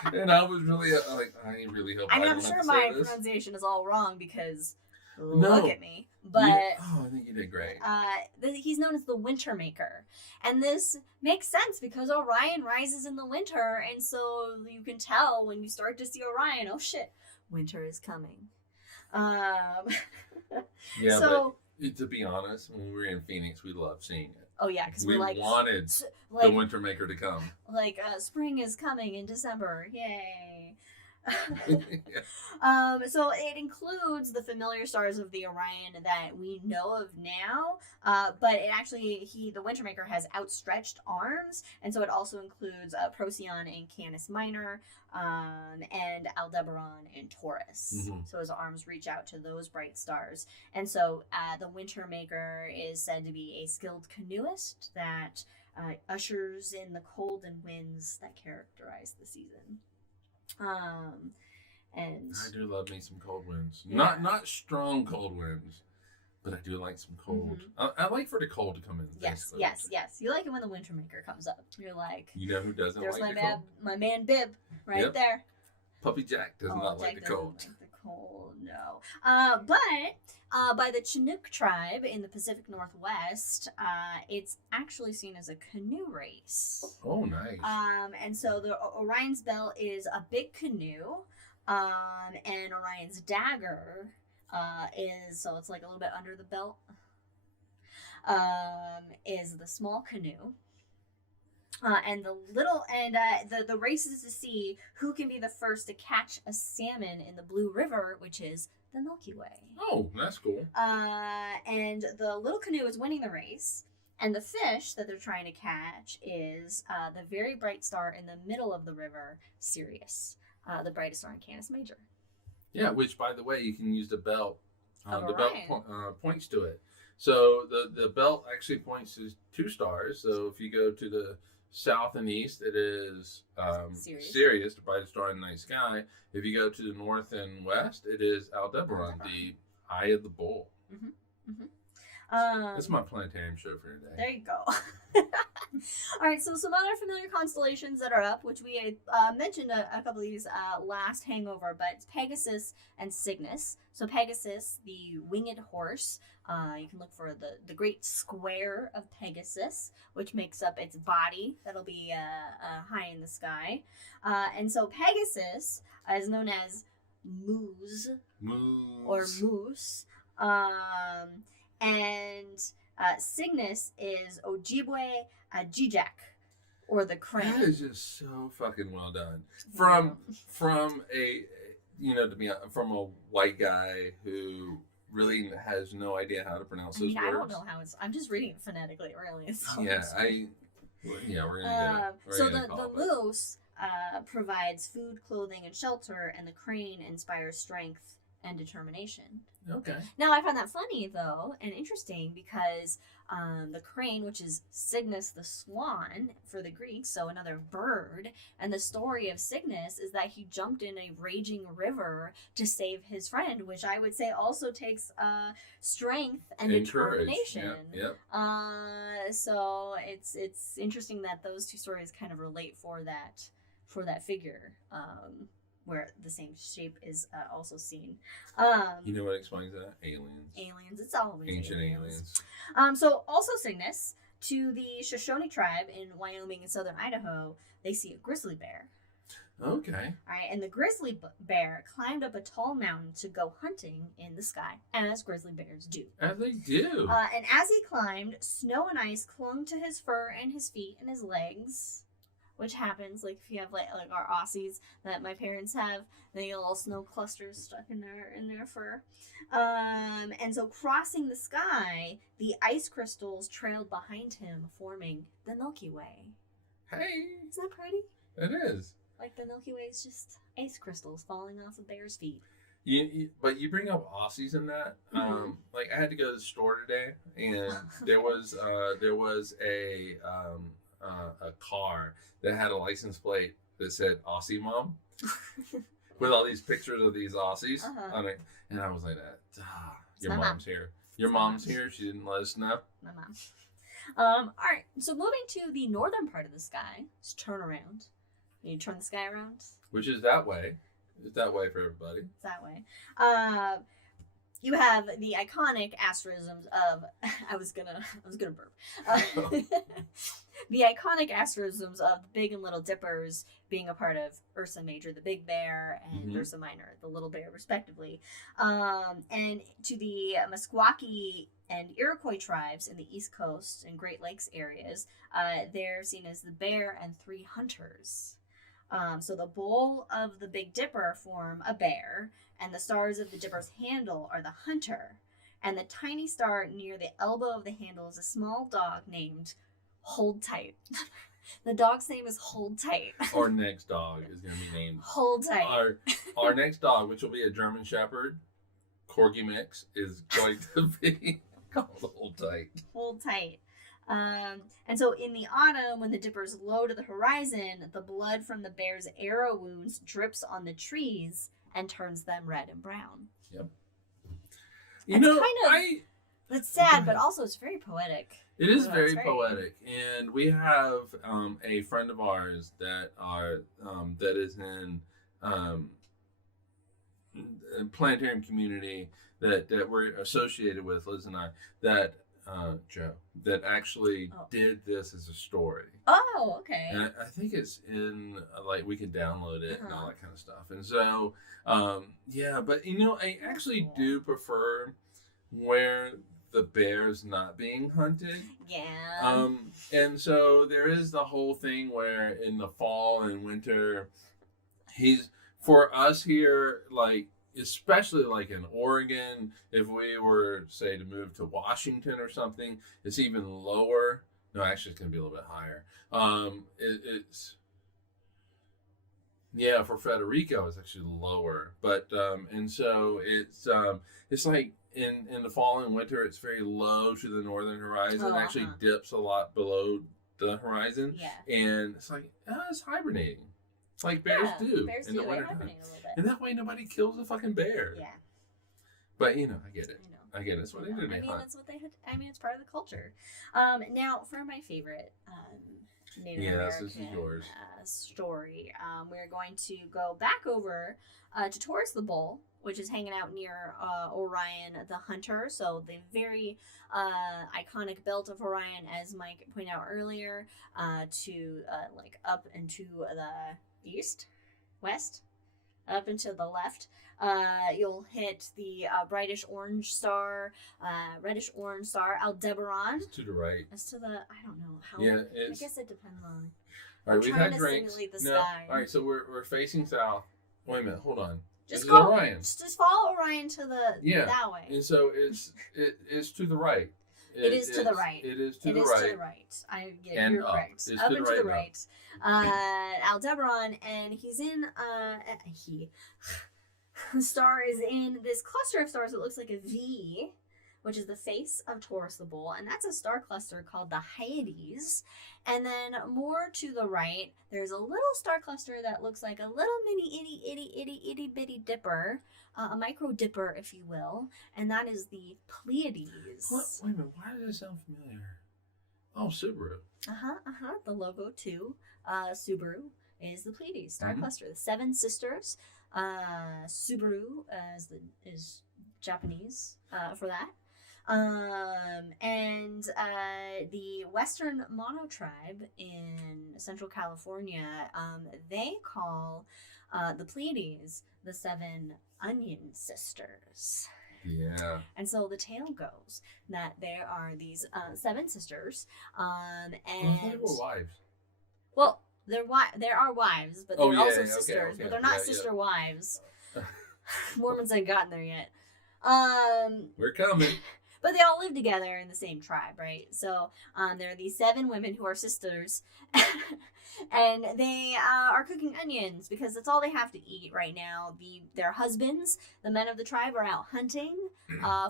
And I was really I really hope I I'm sure my pronunciation is all wrong because look at me. But I think you did great. He's known as the Winter Maker. And this makes sense because Orion rises in the winter. And so you can tell when you start to see Orion, oh shit, winter is coming. But to be honest, when we were in Phoenix, we loved seeing it. Oh yeah, because we wanted the Winter Maker to come. Like spring is coming in December, yay! So it includes the familiar stars of the Orion that we know of now, but it actually the Winter Maker has outstretched arms, and so it also includes Procyon and Canis Minor, and Aldebaran and Taurus. So his arms reach out to those bright stars, and so the Winter Maker is said to be a skilled canoeist that ushers in the cold and winds that characterize the season. And I do love me some cold winds. Yeah. Not strong cold winds, but I do like some cold. I like for the cold to come in. Yes. You like it when the Winter Maker comes up. You're like, you know who doesn't like the cold? There's my man Bib right there. Puppy Jack does not like the cold. Like the cold, no. But by the Chinook tribe in the Pacific Northwest, it's actually seen as a canoe race. Oh, nice. And so the Orion's belt is a big canoe, and Orion's dagger so it's like a little bit under the belt, is the small canoe. And the race is to see who can be the first to catch a salmon in the Blue River, which is the Milky Way. Oh, that's cool. And the little canoe is winning the race, and the fish that they're trying to catch is the very bright star in the middle of the river, Sirius, the brightest star in Canis Major. Yeah, which, by the way, you can use the belt. The belt points to it. So the belt actually points to two stars. So if you go to the south and east, it is Sirius, the brightest star in the night sky. If you go to the north and west, it is Aldebaran, the eye of the bull. That's my planetarium show for today. There you go. All right, so some other familiar constellations that are up, which we mentioned a couple of these last hangover, but it's Pegasus and Cygnus. So Pegasus, the winged horse, you can look for the great square of Pegasus, which makes up its body. That'll be high in the sky. And so Pegasus is known as Moose. Or Moose. And Cygnus is Ojibwe Jijak. or the crane. That is just so fucking well done. Yeah. From a, to be from a white guy who really has no idea how to pronounce those words. I don't know how it's. I'm just reading it phonetically, really. So Yeah, we're gonna get it. So the moose provides food, clothing, and shelter, and the crane inspires strength and determination. Okay. Now I find that funny though and interesting because the crane, which is Cygnus the swan for the Greeks, so another bird, and the story of Cygnus is that he jumped in a raging river to save his friend, which I would say also takes strength and determination. Yep. So it's interesting that those two stories kind of relate for that figure. Where the same shape is also seen. You know what explains that? Aliens. Aliens. It's always ancient aliens. So also Cygnus, to the Shoshone tribe in Wyoming and southern Idaho, they see a grizzly bear. Okay. All right, and the grizzly bear climbed up a tall mountain to go hunting in the sky, as grizzly bears do. As they do. And as he climbed, snow and ice clung to his fur and his feet and his legs. Which happens, like if you have like our Aussies that my parents have, they get little snow clusters stuck in their fur. And so crossing the sky, the ice crystals trailed behind him, forming the Milky Way. Hey, Isn't that pretty? It is. Like the Milky Way is just ice crystals falling off a bear's feet. But you bring up Aussies in that. Mm-hmm. Like I had to go to the store today, and there was a car that had a license plate that said Aussie Mom with all these pictures of these Aussies on it. And I was like, your mom's here. Your mom's here. She didn't let us know. My mom. All right. So moving to the northern part of the sky, let's turn around. You turn the sky around. Which is that way. It's that way for everybody. It's that way. You have the iconic asterisms of I was gonna burp. The iconic asterisms of the Big and Little Dippers being a part of Ursa Major, the Big Bear, and Ursa Minor, the Little Bear, respectively. And to the Meskwaki and Iroquois tribes in the East Coast and Great Lakes areas, they're seen as the bear and three hunters. So the bowl of the Big Dipper form a bear, and the stars of the Dipper's handle are the hunter. And the tiny star near the elbow of the handle is a small dog named Hold Tight. The dog's name is Hold Tight. Our next dog is going to be named Hold Tight. Our next dog, which will be a German Shepherd Corgi mix, is going to be called Hold Tight. Hold Tight. And so in the autumn, when the Dipper's low to the horizon, the blood from the bear's arrow wounds drips on the trees and turns them red and brown. Yep. It's sad, but also it's very poetic. It is very poetic, and we have a friend of ours that is in a Planetarium community that we're associated with, Liz and I, that Joe, that actually did this as a story. Oh, okay. And I think it's in, like, we could download it and all that kind of stuff. And so, yeah, but, I actually do prefer where the bear's not being hunted. Yeah. And so there is the whole thing where in the fall and winter, for us here, like, especially like in Oregon, if we were, say, to move to Washington or something, it's even lower. No, actually, it's going to be a little bit higher. For Federico, it's actually lower. But, and so it's like in the fall and winter, it's very low to the northern horizon. It actually dips a lot below the horizon. Yeah. And it's like, it's hibernating. Like bears do bears in do. the wintertime. A little bit. And that way nobody kills a fucking bear. Yeah. But, I get it. I get it. That's what they do. That's what they had. It's part of the culture. Now, for my favorite Native American this is yours. Story, we're going to go back over to Taurus the Bull, which is hanging out near Orion the Hunter. So the very iconic belt of Orion, as Mike pointed out earlier, to like up into the east, west, up and to the left. You'll hit the reddish orange star Aldebaran. It's to the right. As to the, I don't know how. Yeah, I guess it depends on. All right, we've trying had to drinks. simulate the No. sky. All right, so we're facing south. Wait a minute, hold on. Just this is go, Orion. Just follow Orion to the that way. And so it's to the right. It is to the right. It is to It the is right. to the right. You're up. correct. It's Up to and the to the right right. Aldebaran, and he's in the star is in this cluster of stars that looks like a V, which is the face of Taurus the Bull, and that's a star cluster called the Hyades. And then more to the right, there's a little star cluster that looks like a little mini itty bitty dipper, a micro dipper, if you will, and that is the Pleiades. What? Wait a minute, why does that sound familiar? Oh, Subaru. The logo too. Subaru is the Pleiades star cluster. The seven sisters. Subaru is Japanese for that. And the Western Mono tribe in Central California, they call the Pleiades the seven onion sisters. Yeah. And so the tale goes that there are these seven sisters, and I thought they were wives. well, there are wives, but they're also sisters, okay. but they're not sister wives. Mormons ain't gotten there yet. We're coming. But they all live together in the same tribe, right? So there are these seven women who are sisters, and they are cooking onions because that's all they have to eat right now. Their husbands, the men of the tribe, are out hunting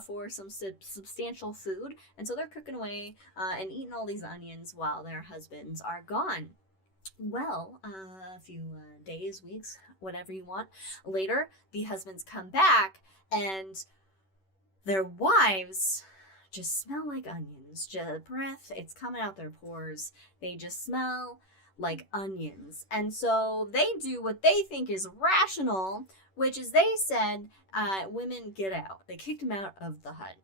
for some substantial food, and so they're cooking away and eating all these onions while their husbands are gone. Well, a few days, weeks, whatever you want, later, the husbands come back, and their wives just smell like onions. Breath, it's coming out their pores. They just smell like onions. And so they do what they think is rational, which is they said, women, get out. They kicked them out of the hut.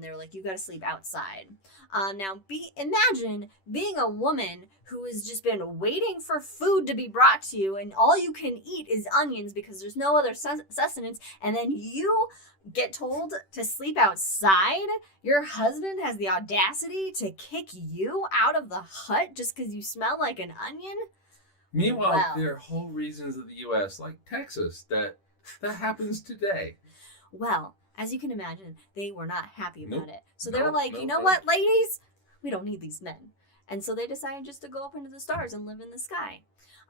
They were like, you got to sleep outside. Now, imagine being a woman who has just been waiting for food to be brought to you, and all you can eat is onions because there's no other sustenance, and then you get told to sleep outside. Your husband has the audacity to kick you out of the hut just because you smell like an onion? Meanwhile, there are whole regions of the U.S., like Texas, that happens today. Well, as you can imagine, they were not happy about it. So they were like, you know what, ladies? We don't need these men. And so they decided just to go up into the stars and live in the sky.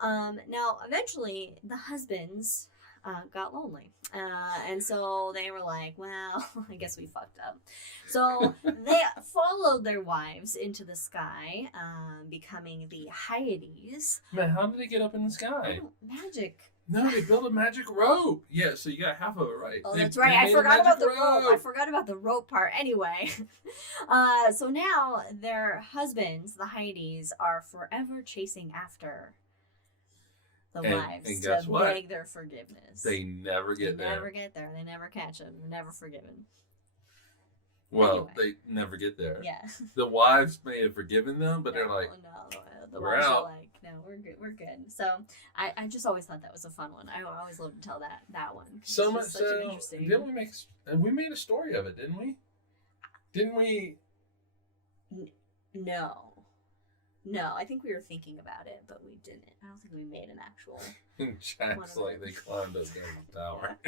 Now, eventually, the husbands got lonely. And so they were like, well, I guess we fucked up. So they followed their wives into the sky, becoming the Hyades. Man, how did they get up in the sky? Oh, magic. No, they built a magic rope. Yeah, so you got half of it right. Oh, that's right. I forgot about the rope. I forgot about the rope part. Anyway, so now their husbands, the Hyades, are forever chasing after the wives guess to what? beg their forgiveness. They never get there. They never get there. They never catch them. They're never forgiven. Well, Anyway. they never get there. Yeah. The wives may have forgiven them, but they're like, the we're wives out. are like, no, we're good. So I just always thought that was a fun one. I always loved to tell that one. So much such an so, interesting. didn't we made a story of it, didn't we? Didn't we? No, I think we were thinking about it, but we didn't. I don't think we made an actual. Jack's like, they climbed us down the tower.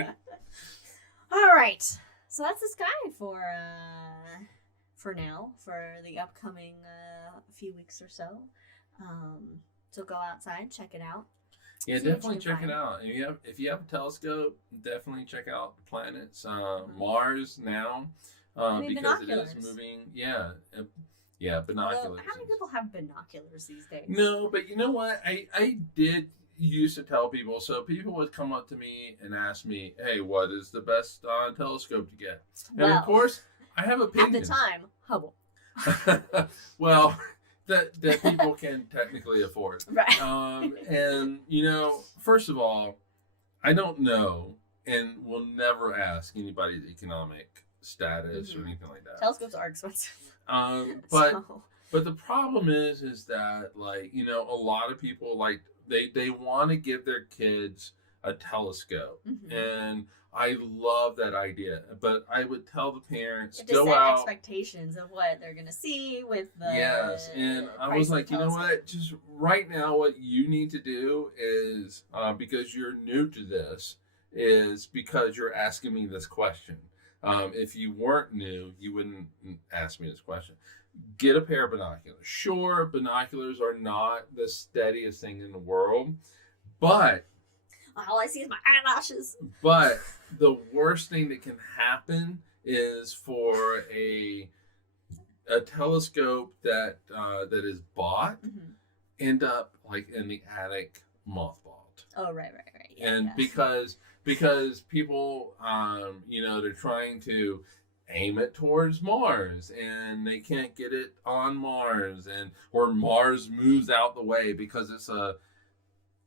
All right, so that's the sky for now, for the upcoming few weeks or so. So go outside, check it out. Yeah, definitely check it out. If you have a telescope, definitely check out the planets. Mars now, because binoculars. it is moving. Yeah, binoculars. Although, how many people have binoculars these days? No, but you know what? I did used to tell people. So people would come up to me and ask me, "Hey, what is the best telescope to get?" And of course, I have opinions. At the time, Hubble. Well, that people can technically afford. Right. And first of all, I don't know, and will never ask anybody's economic status or anything like that. Telescopes are expensive. But the problem is that a lot of people they want to give their kids a telescope. Mm-hmm. And I love that idea, but I would tell the parents, to go set out. expectations of what they're gonna see with the Yes, and I was like, you know what? Just right now, what you need to do is because you're new to this, is because you're asking me this question. If you weren't new, you wouldn't ask me this question. Get a pair of binoculars. Sure, binoculars are not the steadiest thing in the world, but all I see is my eyelashes. But the worst thing that can happen is for a telescope that is bought end up like in the attic mothballed. Oh, right. Yeah, and because people they're trying to aim it towards Mars and they can't get it on Mars, or Mars moves out the way because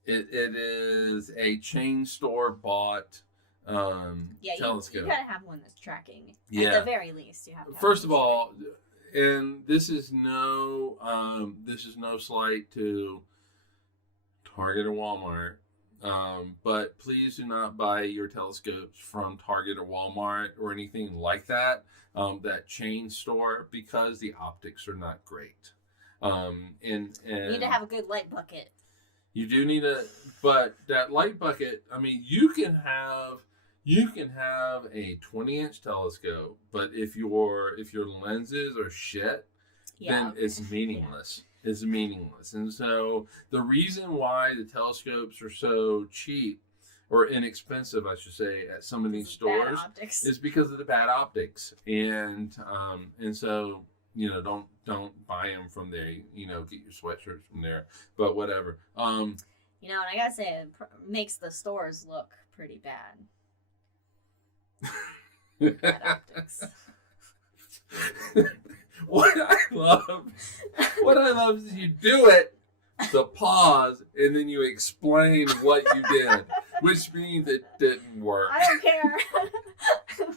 it is a chain store bought telescope. You gotta have one that's tracking. Yeah. At the very least, you have to have First of all, and this is no slight to Target or Walmart, but please do not buy your telescopes from Target or Walmart or anything like that, that chain store, because the optics are not great. And you need to have a good light bucket. You do need but that light bucket, I mean, you can have a 20-inch telescope, but if your lenses are shit, then it's meaningless. Yeah. It's meaningless. And so the reason why the telescopes are so cheap, or inexpensive, I should say, at some of these stores is because of the bad optics. And so, don't buy them from there. Get your sweatshirts from there. But whatever. And I gotta say, it makes the stores look pretty bad. Bad optics. What I love is you do it, the pause, and then you explain what you did, which means it didn't work. I don't care. I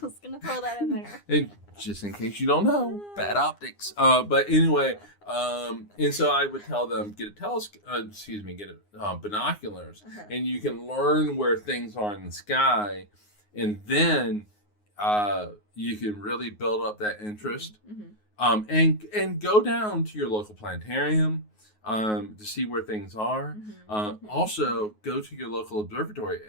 was gonna throw that in there. And just in case you don't know, bad optics. But anyway, and so I would tell them, get binoculars, and you can learn where things are in the sky, and then you can really build up that interest. And go down to your local planetarium to see where things are. Also, go to your local observatory.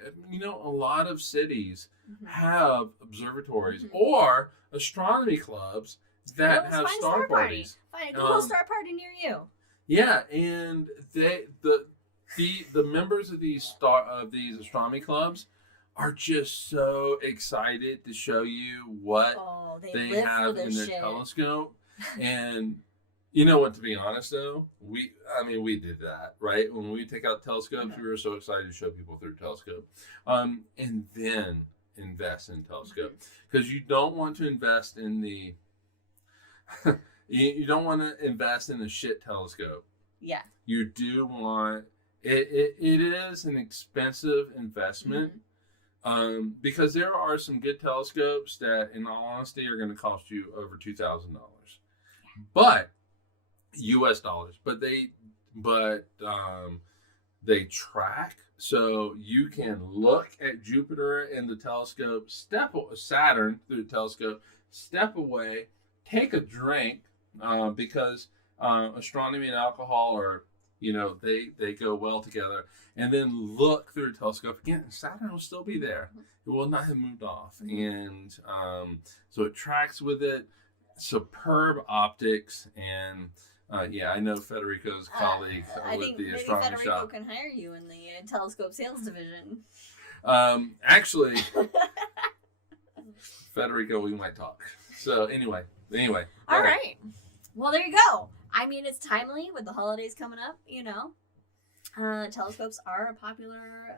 A lot of cities have observatories or astronomy clubs that have star parties. Find a cool star party near you. Yeah, and the members of these astronomy clubs are just so excited to show you what they have in their telescope. And to be honest though, we did that, right? When we take out telescopes, we were so excited to show people through a telescope. And then invest in telescope, because you don't want to invest in the you don't want to invest in a shit telescope. Yeah. You do want it is an expensive investment. Because there are some good telescopes that, in all honesty, are going to cost you over $2,000, but U.S. dollars. But they track, so you can look at Jupiter in the telescope, Saturn through the telescope, step away, take a drink, because astronomy and alcohol are, they go well together. And then look through the telescope again. Saturn will still be there. It will not have moved off. And so it tracks with it. Superb optics. And I know Federico's colleague with the astronomy Federico shop. Can hire you in the telescope sales division. Actually, Federico, we might talk. So anyway. All right. Well, there you go. I mean, it's timely with the holidays coming up, Telescopes are a popular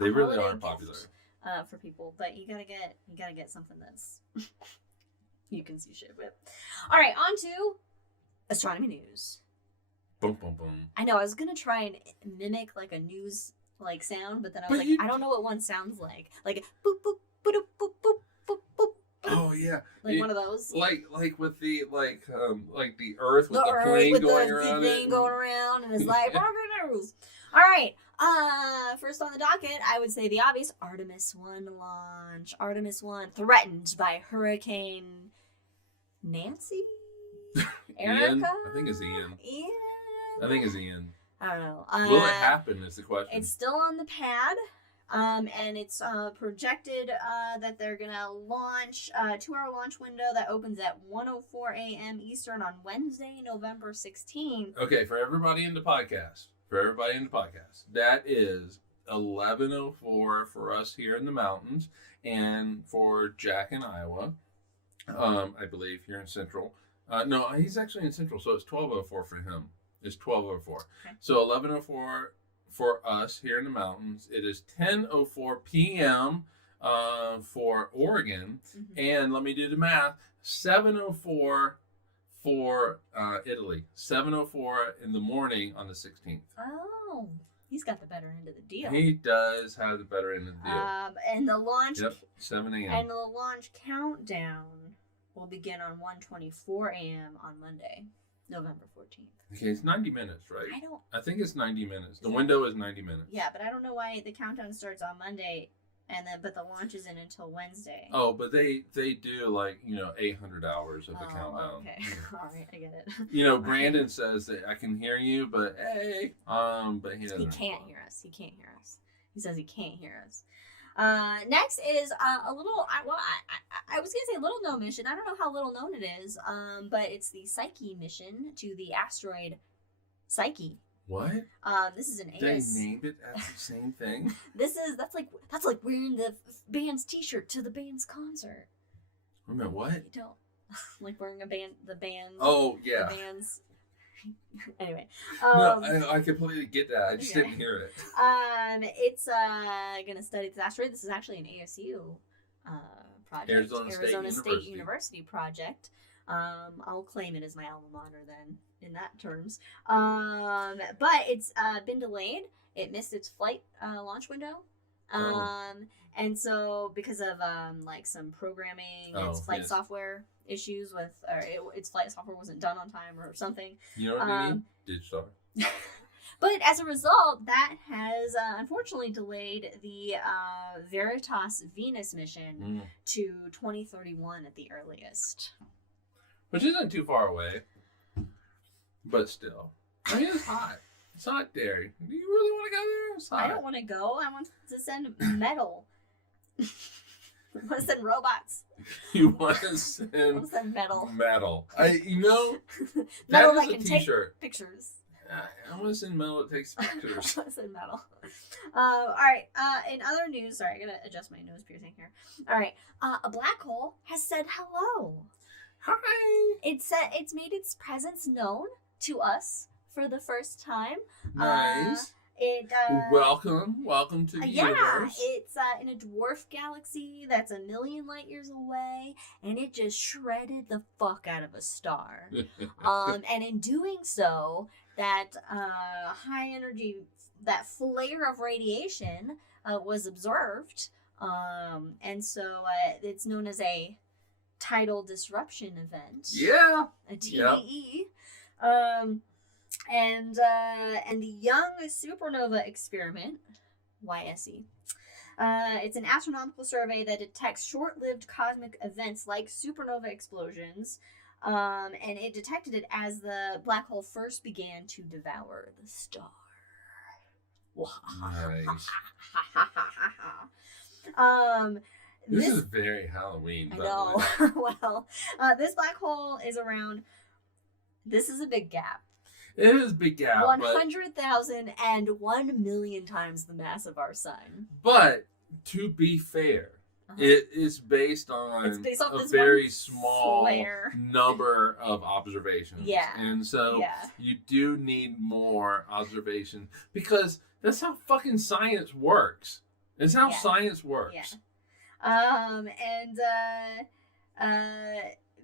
they really are popular for people, but you gotta get something that's you can see shit with. All right, on to astronomy news. Boom, boom, boom. I know I was gonna try and mimic like a news like sound, but then I was I don't know what one sounds like boop boop boop boop boop boop boop. Oh yeah, one of those. Like with the the Earth with the plane going around. The thing going around, and it's like rocket news. All right, First on the docket, I would say the obvious Artemis 1 launch. Artemis 1 threatened by Hurricane Nancy? Erica? Ian? I think it's Ian. Ian? I think it's Ian. I don't know. Will it happen is the question. It's still on the pad. And it's projected that they're going to launch a 2-hour launch window that opens at 1:04 a.m. Eastern on Wednesday, November 16th. Okay, for everybody in the podcast, that is 11:04 for us here in the mountains, and for Jack in Iowa, I believe here in Central. No, he's actually in Central, so it's 12:04 for him. It's 12:04. Okay. So 11:04 for us here in the mountains. It is 10:04 p.m. For Oregon, and let me do the math. 7:04 for Italy. 7:04 in the morning on the 16th. Oh, he's got the better end of the deal. He does have the better end of the deal. And the launch. Yep, 7 a.m. And the launch countdown will begin on 1:24 a.m. on Monday, November 14th. Okay, it's 90 minutes, right? I think it's 90 minutes. The window is 90 minutes. Yeah, but I don't know why the countdown starts on Monday, but the launch isn't until Wednesday. Oh, but they do 800 hours of a countdown. Okay, all right, I get it. Brandon says that I can hear you, but hey, but he can't hear us. He can't hear us. He says he can't hear us. Next is a little. I was gonna say little known mission. I don't know how little known it is. But it's the Psyche mission to the asteroid Psyche. What? This is an AS. They named it as the same thing. That's like wearing the band's T-shirt to the band's concert. Wait a minute, what? You don't like wearing the band's. Oh yeah. The band's. Anyway, no, I completely get that. I just didn't hear it. It's gonna study this asteroid. This is actually an ASU project, Arizona State University project. I'll claim it as my alma mater then, in that terms. But it's been delayed. It missed its flight launch window. And so because of some programming, its flight software issues with, its flight software wasn't done on time or something. You know what I mean? Digital. But as a result, that has unfortunately delayed the Veritas Venus mission to 2031 at the earliest. Which isn't too far away, but still. I mean, it's hot. It's hot there. Do you really want to go there? It's hot. I don't want to go. I want to send metal. I want to send robots. You want to send metal. Metal. Metal that can t-shirt. Take pictures. I want to send metal that takes pictures. I want to send metal. All right. In other news, sorry, I gotta adjust my nose piercing here. All right. A black hole has said hello. Hi. It's made its presence known to us for the first time. Nice. Welcome to the universe. It's in a dwarf galaxy that's 1 million light years away, and it just shredded the fuck out of a star. And in doing so, that high energy, that flare of radiation was observed, and so it's known as a tidal disruption event. Yeah. A TDE. Yep. And the Young Supernova Experiment, YSE. It's an astronomical survey that detects short-lived cosmic events like supernova explosions, and it detected it as the black hole first began to devour the star. Nice. This is very Halloween. I know. Well, this black hole is around. This is a big gap. It is a big gap. 100,000 and 1 million times the mass of our sun. But to be fair, it is based on a very small number of observations. Yeah. And so you do need more observation because that's how fucking science works. It's how science works. Yeah.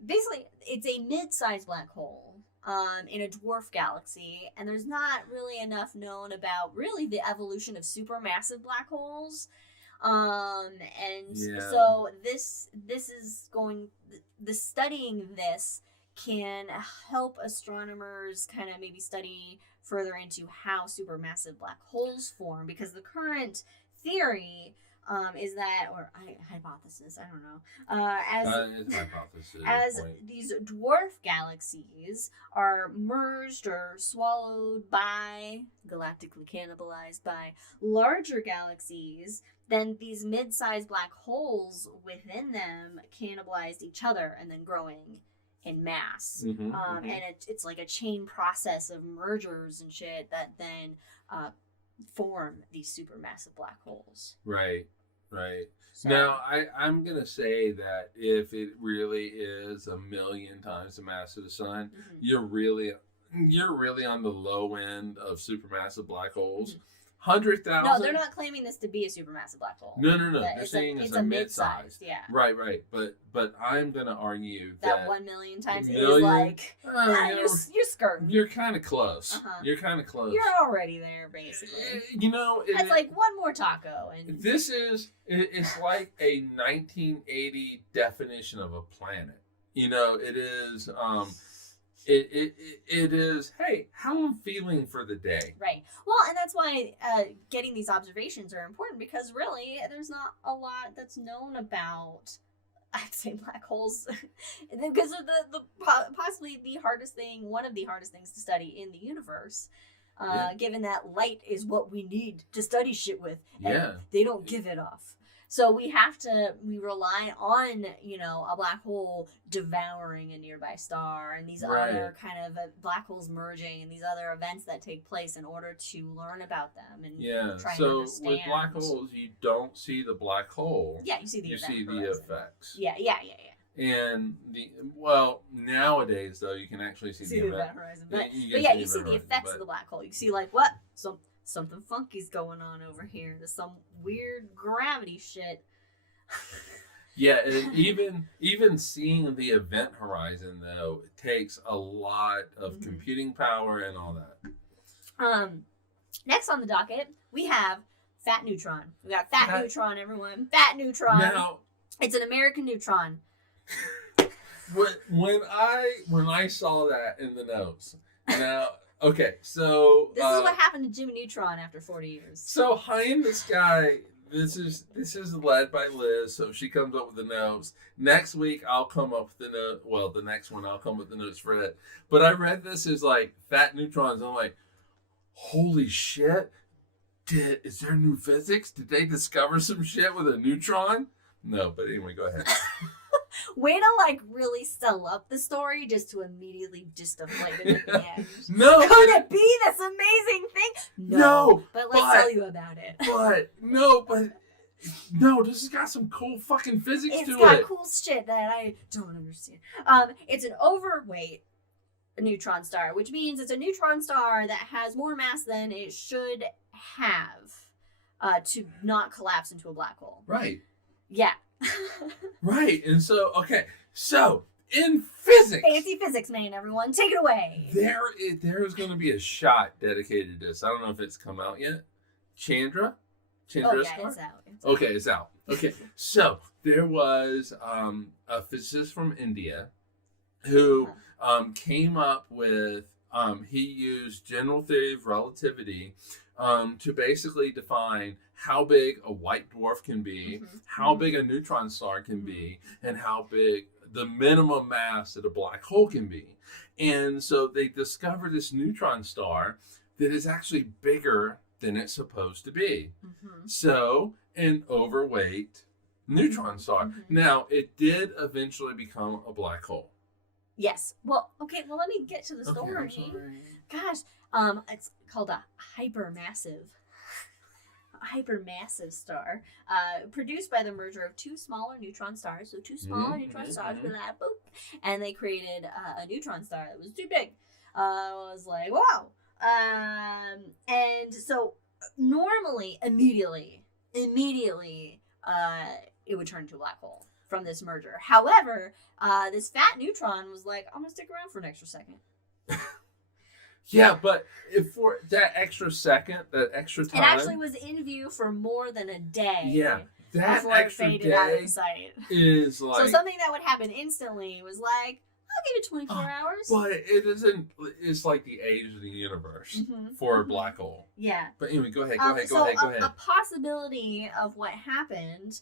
Basically, it's a mid-sized black hole. In a dwarf galaxy, and there's not really enough known about really the evolution of supermassive black holes. So this is going. The studying this can help astronomers kind of maybe study further into how supermassive black holes form, because the current theory is that, or hypothesis, I don't know, it's a hypothesis as point. these dwarf galaxies are merged or swallowed by, galactically cannibalized by, larger galaxies, then these mid-sized black holes within them cannibalized each other and then growing in mass. And it's like a chain process of mergers and shit that then form these supermassive black holes. Right. So, Now, I'm going to say that if it really is 1,000,000 times the mass of the sun, you're really on the low end of supermassive black holes. 100,000. No, they're not claiming this to be a supermassive black hole. No. They're saying it's a mid-sized. Yeah. Right. But I'm going to argue that 1,000,000 times is like, you're skirting. You're kind of close. You're kind of close. You're already there, basically. It's like one more taco. And it's like a 1980 definition of a planet. It is. It is, hey, how I'm feeling for the day. Right. Well, and that's why getting these observations are important, because really there's not a lot that's known about, I'd say, black holes, because of the possibly one of the hardest things to study in the universe. Given that light is what we need to study shit with, and they don't give it off. So we rely on, a black hole devouring a nearby star, and these other kind of black holes merging, and these other events that take place in order to learn about them and try and understand. So with black holes, you don't see the black hole. Yeah, you see the effects. Yeah. And nowadays though, you can actually see the event horizon. But you see the effects of the black hole. You see what? Something funky's going on over here. There's some weird gravity shit. And even seeing the event horizon though, it takes a lot of computing power and all that. Next on the docket, we have fat neutron. We got fat neutron, everyone. Fat neutron. Now, it's an American neutron. When I saw that in the notes, now. Okay, so this is what happened to Jimmy Neutron after 40 years. So High in the Sky, this is led by Liz, so she comes up with the notes. Next week I'll come up with the note. Well, the next one I'll come with the notes for it. But I read this as like fat neutrons. I'm like, holy shit! Is there new physics? Did they discover some shit with a neutron? No, but anyway, go ahead. Way to really sell up the story just to immediately just deflate it at the end. No. Could it be this amazing thing? No. But let's tell you about it. No, this has got some cool fucking physics to it. It's got cool shit that I don't understand. It's an overweight neutron star, which means it's a neutron star that has more mass than it should have to not collapse into a black hole. Right. Yeah. Right, and so in physics, fancy physics, man, everyone, take it away. There is going to be a shot dedicated to this. I don't know if it's come out yet. Chandra it's out. It's out. Okay, so there was a physicist from India who came up with he used general theory of relativity to basically define how big a white dwarf can be, how big a neutron star can be, and how big the minimum mass that a black hole can be. And so they discovered this neutron star that is actually bigger than it's supposed to be. So, an overweight neutron star. Now, it did eventually become a black hole. Yes. Well, let me get to the story. Okay, Gosh, it's called a hypermassive star, produced by the merger of two smaller neutron stars. So two smaller neutron stars were that, boop, and they created a neutron star that was too big. I was like, wow. And so normally, immediately, it would turn into a black hole from this merger. However, this fat neutron was like, I'm gonna stick around for an extra second. Yeah, but if for that extra second, that extra time, it actually was in view for more than a day. Yeah, that before extra it faded day out of sight. is like, so something that would happen instantly was like, give it 24 hours. But it isn't. It's like the age of the universe for a black hole. Yeah. But anyway, go ahead. Go ahead. A possibility of what happened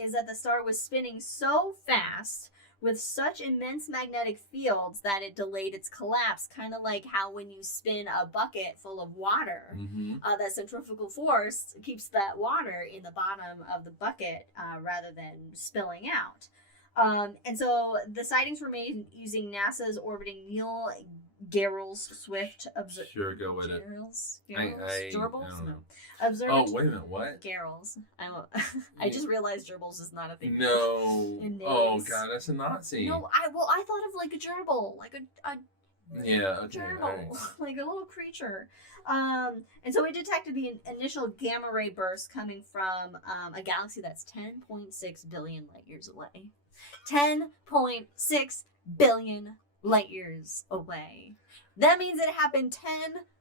is that the star was spinning so fast with such immense magnetic fields that it delayed its collapse, kind of like how when you spin a bucket full of water, that centrifugal force keeps that water in the bottom of the bucket rather than spilling out. And so the sightings were made using NASA's orbiting Neil Gehrels Swift observatory. Sure, go with it. Gerbils? No. Oh, wait a minute, what? Gehrels. I just realized gerbils is not a thing. No. Oh God, that's a Nazi. No, I thought of like a gerbil, like a yeah, okay, gerbil, right. like a little creature. And so we detected the initial gamma ray burst coming from a galaxy that's 10.6 billion light years away. 10.6 billion light years away. That means it happened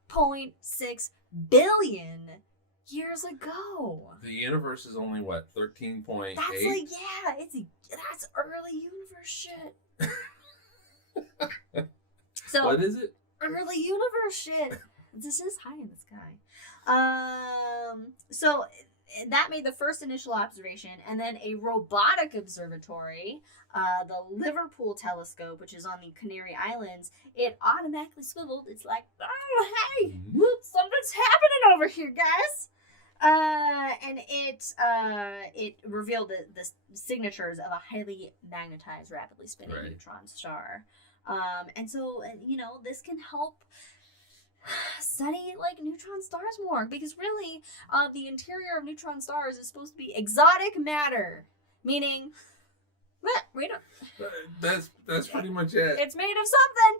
10.6 billion years ago. The universe is only what, 13.8? That's like, yeah, that's early universe shit. So what is it? Early universe shit. This is high in the sky. So that made the first initial observation, and then a robotic observatory, the Liverpool telescope, which is on the Canary Islands, it automatically swiveled. It's like, oh, hey, something's happening over here, guys. And it revealed the signatures of a highly magnetized, rapidly spinning neutron star. And so, this can help study like neutron stars more, because really the interior of neutron stars is supposed to be exotic matter, meaning we don't that's pretty much it. It's made of something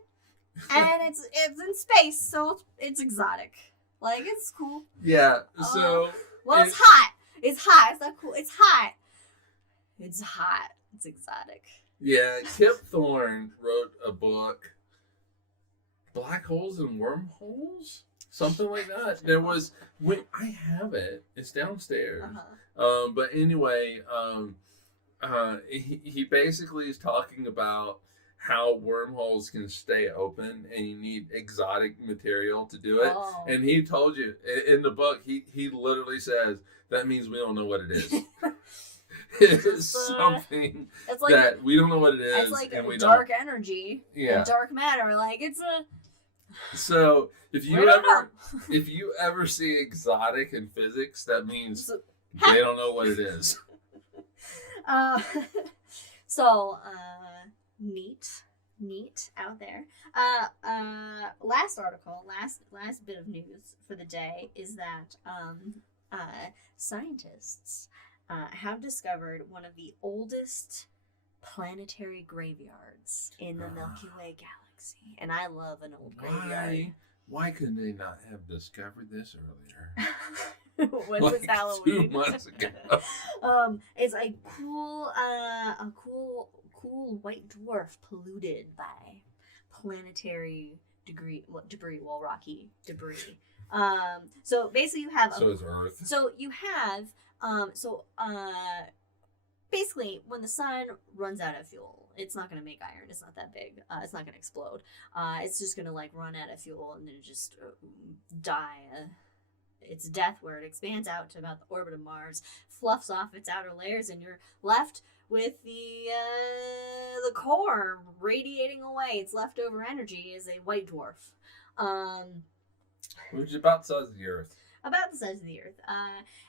and it's in space, so it's exotic, like it's cool. Yeah, so it's hot, it's not cool, it's hot, it's exotic. Yeah, Kip Thorne wrote a book, Black Holes and Wormholes? Something like that. There was, I have it. It's downstairs. But anyway, he basically is talking about how wormholes can stay open and you need exotic material to do it. Oh. And he told you, in the book, he literally says, that means we don't know what it is. It's something it's like, that we don't know what it is. It's like and we dark don't. Energy. Yeah. And dark matter. Like it's a. So if you ever see exotic in physics, that means they don't know what it is. So neat out there. Last article, last bit of news for the day is that scientists have discovered one of the oldest planetary graveyards in the Milky Way galaxy. And I love an old graveyard. Why couldn't they not have discovered this earlier? When was Halloween? 2 months ago. It's a cool white dwarf polluted by planetary rocky debris. So basically you have so is Earth. So you have basically when the sun runs out of fuel, it's not going to make iron. It's not that big. It's not going to explode. It's just going to like run out of fuel and then just die. Its death, where it expands out to about the orbit of Mars, fluffs off its outer layers, and you're left with the core radiating away. Its leftover energy is a white dwarf. Which is about the size of the Earth. About the size of the Earth.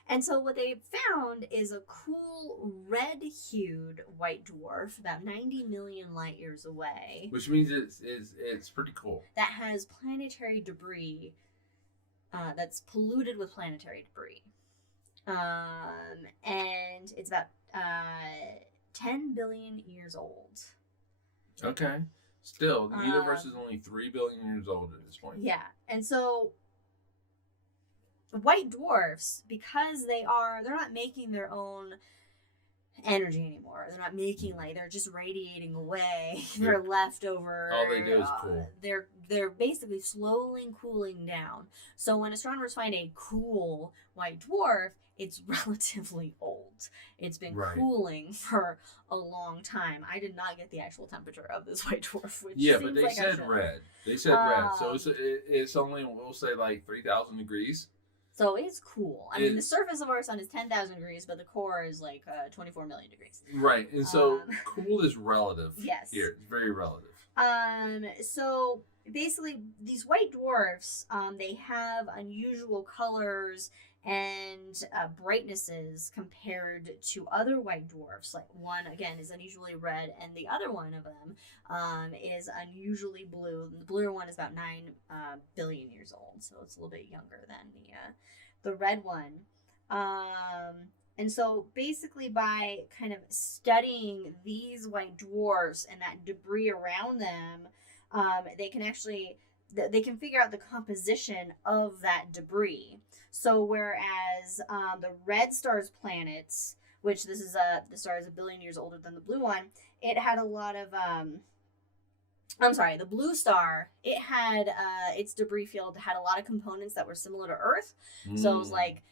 And so what they found is a cool red-hued white dwarf about 90 million light years away. Which means it's pretty cool. That has planetary debris that's polluted with planetary debris. And it's about 10 billion years old. Okay. Still, the universe is only 3 billion years old at this point. Yeah. And so white dwarfs, because they're not making their own energy anymore. They're not making light. They're just radiating away. They're left over. All they do is cool. They're basically slowly cooling down. So when astronomers find a cool white dwarf, it's relatively old. It's been cooling for a long time. I did not get the actual temperature of this white dwarf. Which but they said red. They said red. So it's only, we'll say, like 3,000 degrees. So it's cool. I mean, the surface of our sun is 10,000 degrees, but the core is like 24 million degrees. Right. And so cool is relative. Yes. Here. It's very relative. So basically, these white dwarfs, they have unusual colors and brightnesses compared to other white dwarfs. Like one, again, is unusually red, and the other one of them is unusually blue. The bluer one is about 9 billion years old, so it's a little bit younger than the red one. And so basically by kind of studying these white dwarfs and that debris around them, they can figure out the composition of that debris. So whereas the red star's planets, which the star is 1 billion years older than the blue one, it had a lot of the blue star, it had its debris field had a lot of components that were similar to Earth. So it was like,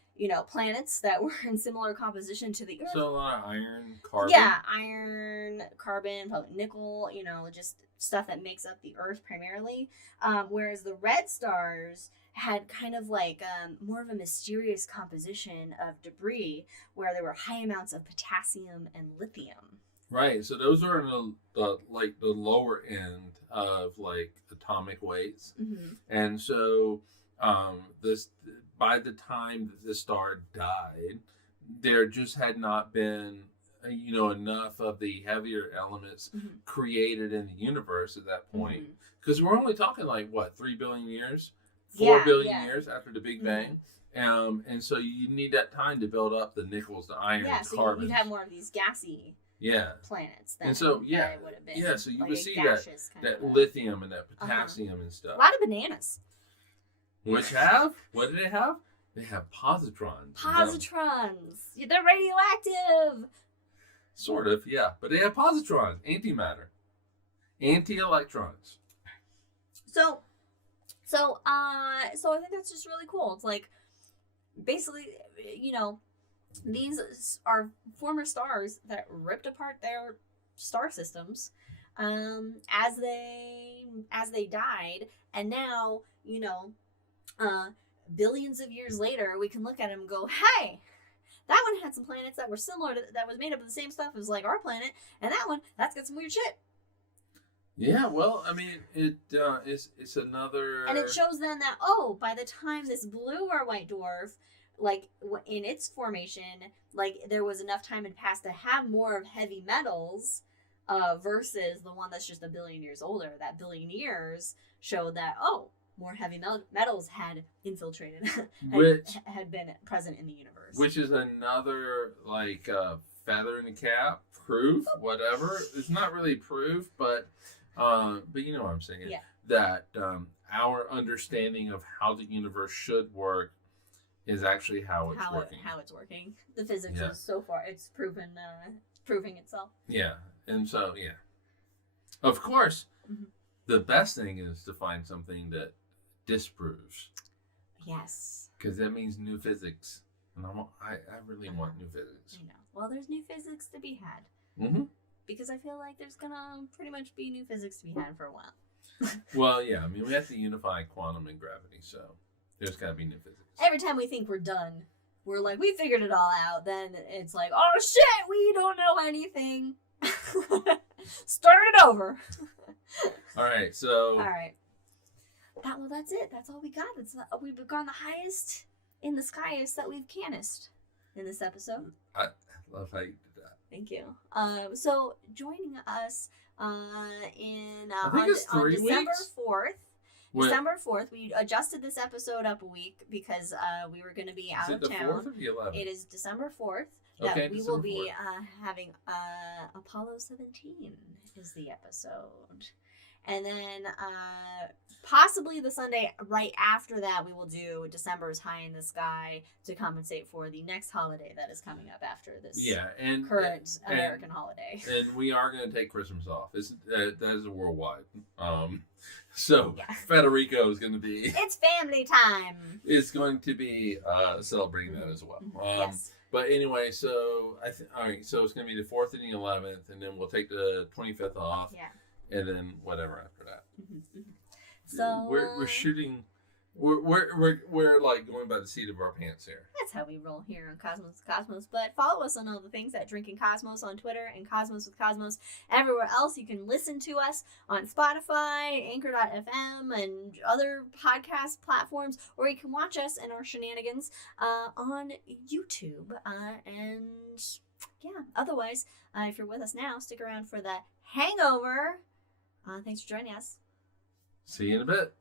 planets that were in similar composition to the Earth. So a lot of iron, carbon. Yeah, iron, carbon, probably nickel, just stuff that makes up the Earth primarily. Whereas the red stars had kind of like more of a mysterious composition of debris where there were high amounts of potassium and lithium. Right, so those are in the lower end of like atomic weights, and so by the time that the star died, there just had not been enough of the heavier elements created in the universe at that point, because we're only talking like what 3 billion years, 4 billion years after the Big Bang. And so you need that time to build up the nickels, the iron, the carbon. You'd have more of these gassy planets. And so, it would have been so you like would see that lithium and that potassium and stuff. A lot of bananas. Which have, what do they have? They have positrons. Positrons. They're radioactive. Sort of, yeah. But they have positrons, antimatter, anti-electrons. So I think that's just really cool. It's like, basically, these are former stars that ripped apart their star systems as they died, and now billions of years later we can look at them and go, hey, that one had some planets that were similar to, that was made up of the same stuff as like our planet, and that one that's got some weird shit. Yeah, well, I mean, it's another, and it shows then that by the time this blue or white dwarf, like in its formation, like there was enough time had passed to have more of heavy metals, versus the one that's just 1 billion years older. That billion years showed that more heavy metals had infiltrated, had been present in the universe. Which is another like feather in the cap, proof, whatever. It's not really proof, but you know what I'm saying. Yeah. That our understanding of how the universe should work is actually how it's working. How it's working. The physics is so far, it's proving itself. Yeah. And so, of course, the best thing is to find something that disproves. Yes. Because that means new physics. And I really want new physics. I know. Well, there's new physics to be had. Mm-hmm. Because I feel like there's going to pretty much be new physics to be had for a while. Well, yeah. I mean, we have to unify quantum and gravity, so there's got to be new physics. Every time we think we're done, we're like, we figured it all out. Then it's like, oh shit, we don't know anything. Start it over. All right, so. All right. That's it. That's all we got. We've gone the highest in the skiest that we've canist in this episode. I love how you did that. Thank you. So joining us on December 4th. December 4th, we adjusted this episode up a week because we were going to be out of town. Is it the 4th or the 11th? It is December 4th. Okay, we will be having Apollo 17 is the episode. And then possibly the Sunday right after that, we will do December's High in the Sky to compensate for the next holiday that is coming up after this current American holiday. And we are going to take Christmas off. That is a worldwide. So Federico is going to be... It's family time. It's going to be celebrating that as well. Yes. But anyway, so all right. So it's going to be the 4th and the 11th, and then we'll take the 25th off. Yeah. And then whatever after that. So we're shooting. We're like going by the seat of our pants here. That's how we roll here on Cosmos. But follow us on all the things at Drinking Cosmos on Twitter and Cosmos with Cosmos everywhere else. You can listen to us on Spotify, Anchor.fm, and other podcast platforms, or you can watch us and our shenanigans on YouTube. And yeah, otherwise, if you're with us now, stick around for the hangover. Thanks for joining us. See you in a bit.